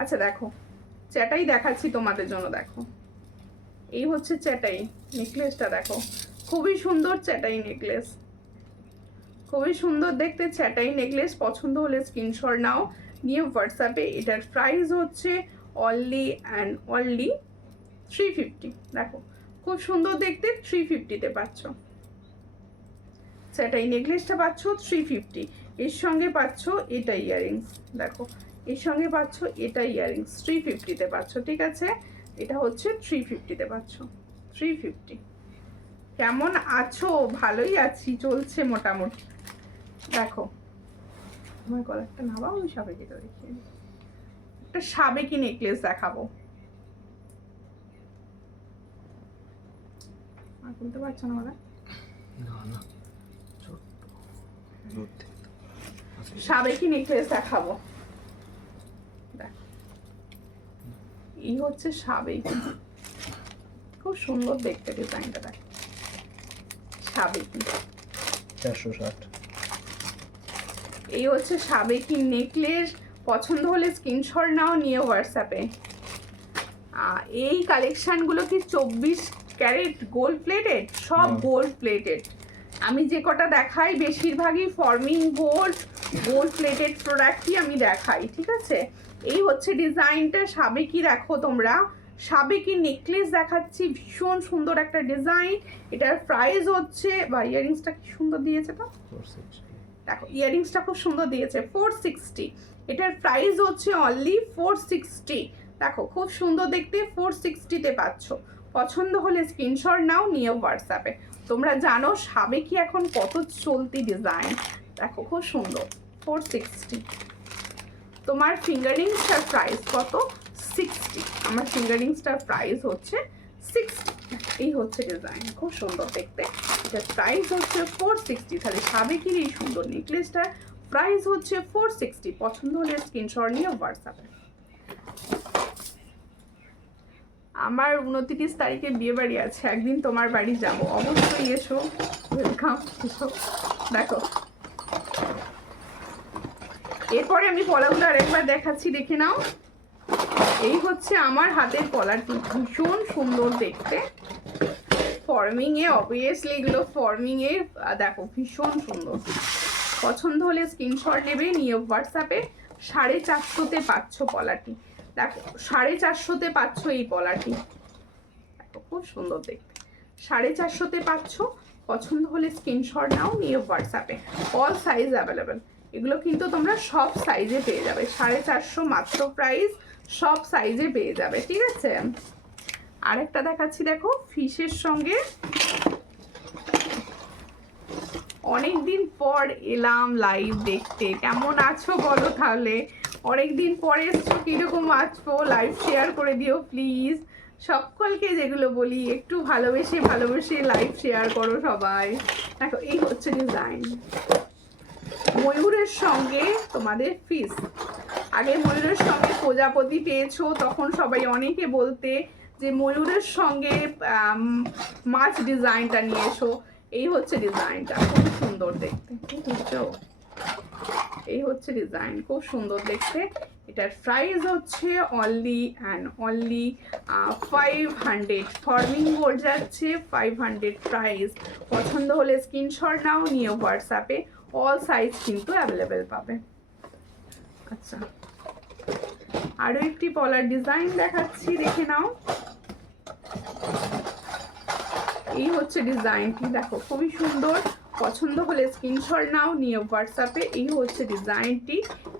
আচ্ছা দেখো, চ্যাটাই দেখাচ্ছি তোমাদের জন্য। দেখো, এই হচ্ছে চ্যাটাই নেকলেসটা। দেখো, খুবই সুন্দর চ্যাটাই নেকলেস, খুবই সুন্দর দেখতে চ্যাটাই নেকলেস। পছন্দ হলে স্ক্রিনশট নাও, নিয়ে হোয়াটসঅ্যাপে। এটার প্রাইস হচ্ছে অনলি অ্যান্ড অনলি 350। দেখো, খুব সুন্দর দেখতে, 350-তে পাচ্ছ। চ্যাটাই নেকলেসটা পাচ্ছ 350। এর সঙ্গে পাচ্ছ এটা ইয়াররিংস। দেখো, এর সঙ্গে পাচ্ছ এটা ইয়াররিংস, 350-তে পাচ্ছ। ঠিক আছে, এটা হচ্ছে 350-তে পাচ্ছ। 350। কেমন আছো? ভালোই আছি, চলছে মোটামুটি। দেখো, আমার গলারটা নামাও, আমি সাবেকিটা দেখিয়ে দিই। একটা সাবেকি নেকলেস দেখাবো। আর বলতে পারছো না ওরা? না না, ছোট্ট দূর থেকে সাবেকি নেকলেস দেখাবো। দেখো, এই হচ্ছে সাবেকি, খুব সুন্দর দেখতে ডিজাইনটা। দেখো, সাবেকি 460। এই হচ্ছে সাবেকি নেকলেস। পছন্দ হলে স্ক্রিনশট নাও, নিয়ে হোয়াটসঅ্যাপে। এই কালেকশানগুলো কি 24 ক্যারেট গোল্ড প্লেটেড? সব গোল্ড প্লেটেড। আমি যে কটা দেখাই বেশিরভাগই ফর্মিং গোল্ড প্লেটেড প্রোডাক্টই আমি দেখাই। ঠিক আছে, এই হচ্ছে ডিজাইনটা সাবেকি। দেখো তোমরা, সাবেকি নেকলেস দেখাচ্ছি, ভীষণ সুন্দর একটা ডিজাইন। এটার প্রাইস হচ্ছে, বা ইয়াররিংসটা কি সুন্দর দিয়েছে তো, 460। দেখো ইয়াররিংসটা খুব সুন্দর দিয়েছে, 460। এটার প্রাইস হচ্ছে অনলি 460। দেখো, খুব সুন্দর দেখতে, 460-তে পাচ্ছ। পছন্দ হলে স্ক্রিনশট নাও, নিয়ে হোয়াটসঅ্যাপে। তোমরা জানো সাবেকি এখন কত চলতি ডিজাইন। দেখো, খুব সুন্দর, 460। তোমার ফিঙ্গারিংসটার প্রাইস কত? 60। আমার ফিঙ্গারিংসটার প্রাইস হচ্ছে 60। এই হচ্ছে ডিজাইন, খুব সুন্দর দেখতে। এটার প্রাইস হচ্ছে 460। তাহলে সাবেকির এই সুন্দর নেকলেসটার প্রাইস হচ্ছে 460। পছন্দ হলে স্ক্রিনশট নিয়ে হোয়াটসঅ্যাপে। আমার 29 তারিখে বিয়ে বাড়ি আছে, একদিন তোমার বাড়ি যাব, অবশ্যই এসো, ওয়েলকাম, এসো। দেখো, এরপরে আমি পলাগুলো আরেকবার দেখাচ্ছি, দেখে নাও। এই হচ্ছে আমার হাতের পলাটি, ভীষণ সুন্দর দেখতে। ফর্মিং এ, অবভিয়াসলি এগুলো ফর্মিং এ। দেখো, ভীষণ সুন্দর। পছন্দ হলে স্ক্রিনশট নেবে, নিয়ে হোয়াটসঅ্যাপে। 450-তে পাচ্ছ পলাটি। দেখো, 450-তে পাচ্ছ এই পলাটি। দেখো, খুব সুন্দর দেখতে, 450-তে পাচ্ছ। পছন্দ হলে স্ক্রিনশট নাও, নিয়ে হোয়াটসঅ্যাপে। All size available. এগুলো কিন্তু তোমরা সব সাইজে পেয়ে যাবে। 450 মাত্র প্রাইস, সব সাইজে পেয়ে যাবে। ঠিক আছে, আরেকটা দেখাচ্ছি। দেখো, ফিশের সঙ্গে অনেকদিন পর এলাম লাইভ দেখতে। কেমন আছো বলো তাহলে? অনেকদিন পরে এসছো, কিরকম আছো? লাইভ শেয়ার করে দিও প্লিজ। সকলকে যেগুলো বলি, একটু ভালোবেসে লাইভ শেয়ার করো সবাই। দেখো, এই হচ্ছে ডিজাইন, ময়ূরের সঙ্গে তোমাদের ফিশ। আগে ময়ূরের সঙ্গে প্রজাপতি পেয়েছো, তখন সবাই অনেকে বলতে যে ময়ূরের সঙ্গে মাছ ডিজাইনটা নিয়ে এসো। এই হচ্ছে ডিজাইনটা, খুব সুন্দর দেখতে, বুঝছো? এই হচ্ছে ডিজাইন, খুব সুন্দর দেখতে। এটার প্রাইস হচ্ছে only and only 500। Forming gold যাচ্ছে 500 প্রাইস। পছন্দ হলে স্ক্রিনশট নাও, নিয়ে হোয়াটসঅ্যাপে। অল সাইজ কিন্তু অ্যাভেলেবেল পাবে। আচ্ছা, আরও একটি পলার ডিজাইন দেখাচ্ছি, দেখে নাও। এই হচ্ছে ডিজাইনটি, দেখো, খুবই সুন্দর। পছন্দ হলে স্ক্রিনশট নাও, নিয়ে হোয়াটসঅ্যাপে। এই হচ্ছে ডিজাইনটি।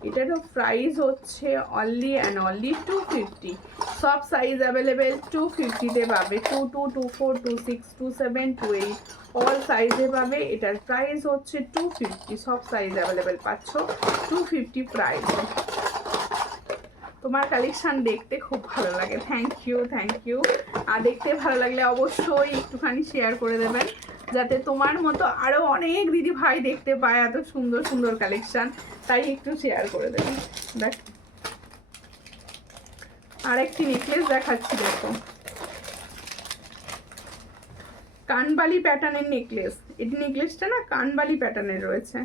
এটারও প্রাইস হচ্ছে অনলি অ্যান্ড অনলি 250। সব সাইজ অ্যাভেলেবেল, 250-তে পাবে। 22, 24, 26, 27, 28 অল সাইজে পাবে। এটার প্রাইস হচ্ছে 250। সব সাইজ অ্যাভেলেবেল পাচ্ছ, 250 প্রাইস। তোমার কালেকশন দেখতে খুব ভালো লাগে, থ্যাংক ইউ। আর দেখতে ভালো লাগলে অবশ্যই একটুখানি শেয়ার করে দেবেন, যাতে তোমার মতো আরও অনেক দিদি ভাই দেখতে পায় এত সুন্দর সুন্দর কালেকশন। তাই একটু শেয়ার করে দেবেন। দেখ, আরেকটি নেকলেস দেখাচ্ছি। দেখো, কানবালি প্যাটার্নের নেকলেস। এই নেকলেসটা না কানবালি প্যাটার্নের রয়েছে,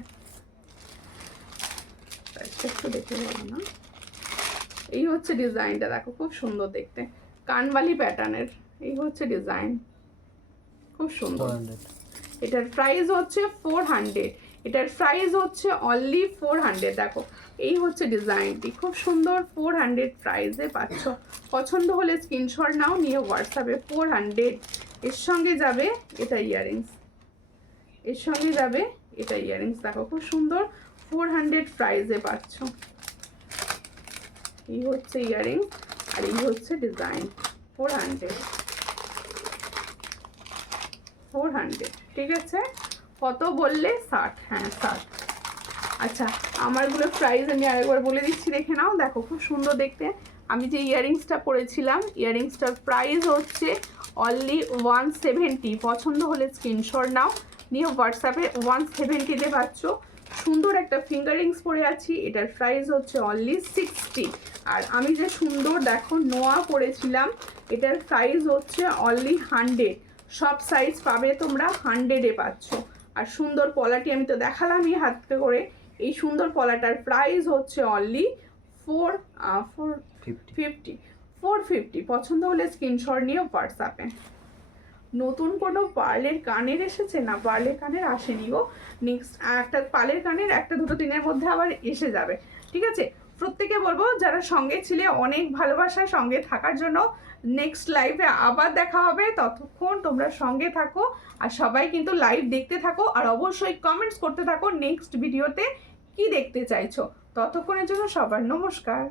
একটু দেখে যাবো না। এই হচ্ছে ডিজাইনটা, দেখো খুব সুন্দর দেখতে, কানবালি প্যাটার্নের। এই হচ্ছে ডিজাইন, খুব সুন্দর। 400 এটার প্রাইস হচ্ছে 400, এটার প্রাইস হচ্ছে অনলি 400। দেখো এই হচ্ছে ডিজাইনটি, খুব সুন্দর, 400 প্রাইসে পাচ্ছ। পছন্দ হলে স্ক্রিনশট নাও, নিয়ে হোয়াটসঅ্যাপে। 400। এর সঙ্গে যাবে এটা ইয়াররিংস, এর সঙ্গে যাবে এটা ইয়াররিংস। দেখো খুব সুন্দর, 400 প্রাইসে পাচ্ছ। এই হচ্ছে ইয়াররিংস আর এই হচ্ছে ডিজাইন। 400, 400, ঠিক আছে। কত বললে? 60। হ্যাঁ 60। আচ্ছা, আমারগুলো প্রাইস আমি আরেকবার বলে দিচ্ছি, দেখে নাও। দেখো খুব সুন্দর দেখতে। আমি যে ইয়াররিংসটা পরেছিলাম, ইয়াররিংসটার প্রাইস হচ্ছে অনলি 170। পছন্দ হলে স্ক্রিনশট নাও, নিয়ে হোয়াটসঅ্যাপে 170-তে পাচ্ছ। সুন্দর একটা ফিঙ্গার রিংস পরে আছি, এটার প্রাইস হচ্ছে অনলি 60। আর আমি যে সুন্দর দেখো নোয়া পরেছিলাম, এটার প্রাইস হচ্ছে অনলি 100। সব সাইজ পাবে তোমরা, 100-এ পাচ্ছ। আর সুন্দর পলাটি আমি তো দেখালামই হাতে করে। এই সুন্দর পলাটার প্রাইস হচ্ছে অনলি 450। পছন্দ হলে স্ক্রিনশট নিয়ে হোয়াটসঅ্যাপে। নতুন কোনো পার্লের কানের এসেছে না? পার্লের কানের আসেনি গো। নেক্সট একটা পার্লের কানের 1-2 দিনের মধ্যে আবার এসে যাবে, ঠিক আছে। প্রত্যেকে বলবো যারা সঙ্গে ছিলে অনেক ভালোবাসা সঙ্গে থাকার জন্য। নেক্সট লাইভে আবার দেখা হবে, ততক্ষণ তোমরা সঙ্গে থাকো আর সবাই কিন্তু লাইভ দেখতে থাকো। আর অবশ্যই কমেন্টস করতে থাকো নেক্সট ভিডিওতে কি দেখতে চাইছো। ততক্ষণের জন্য সবার নমস্কার।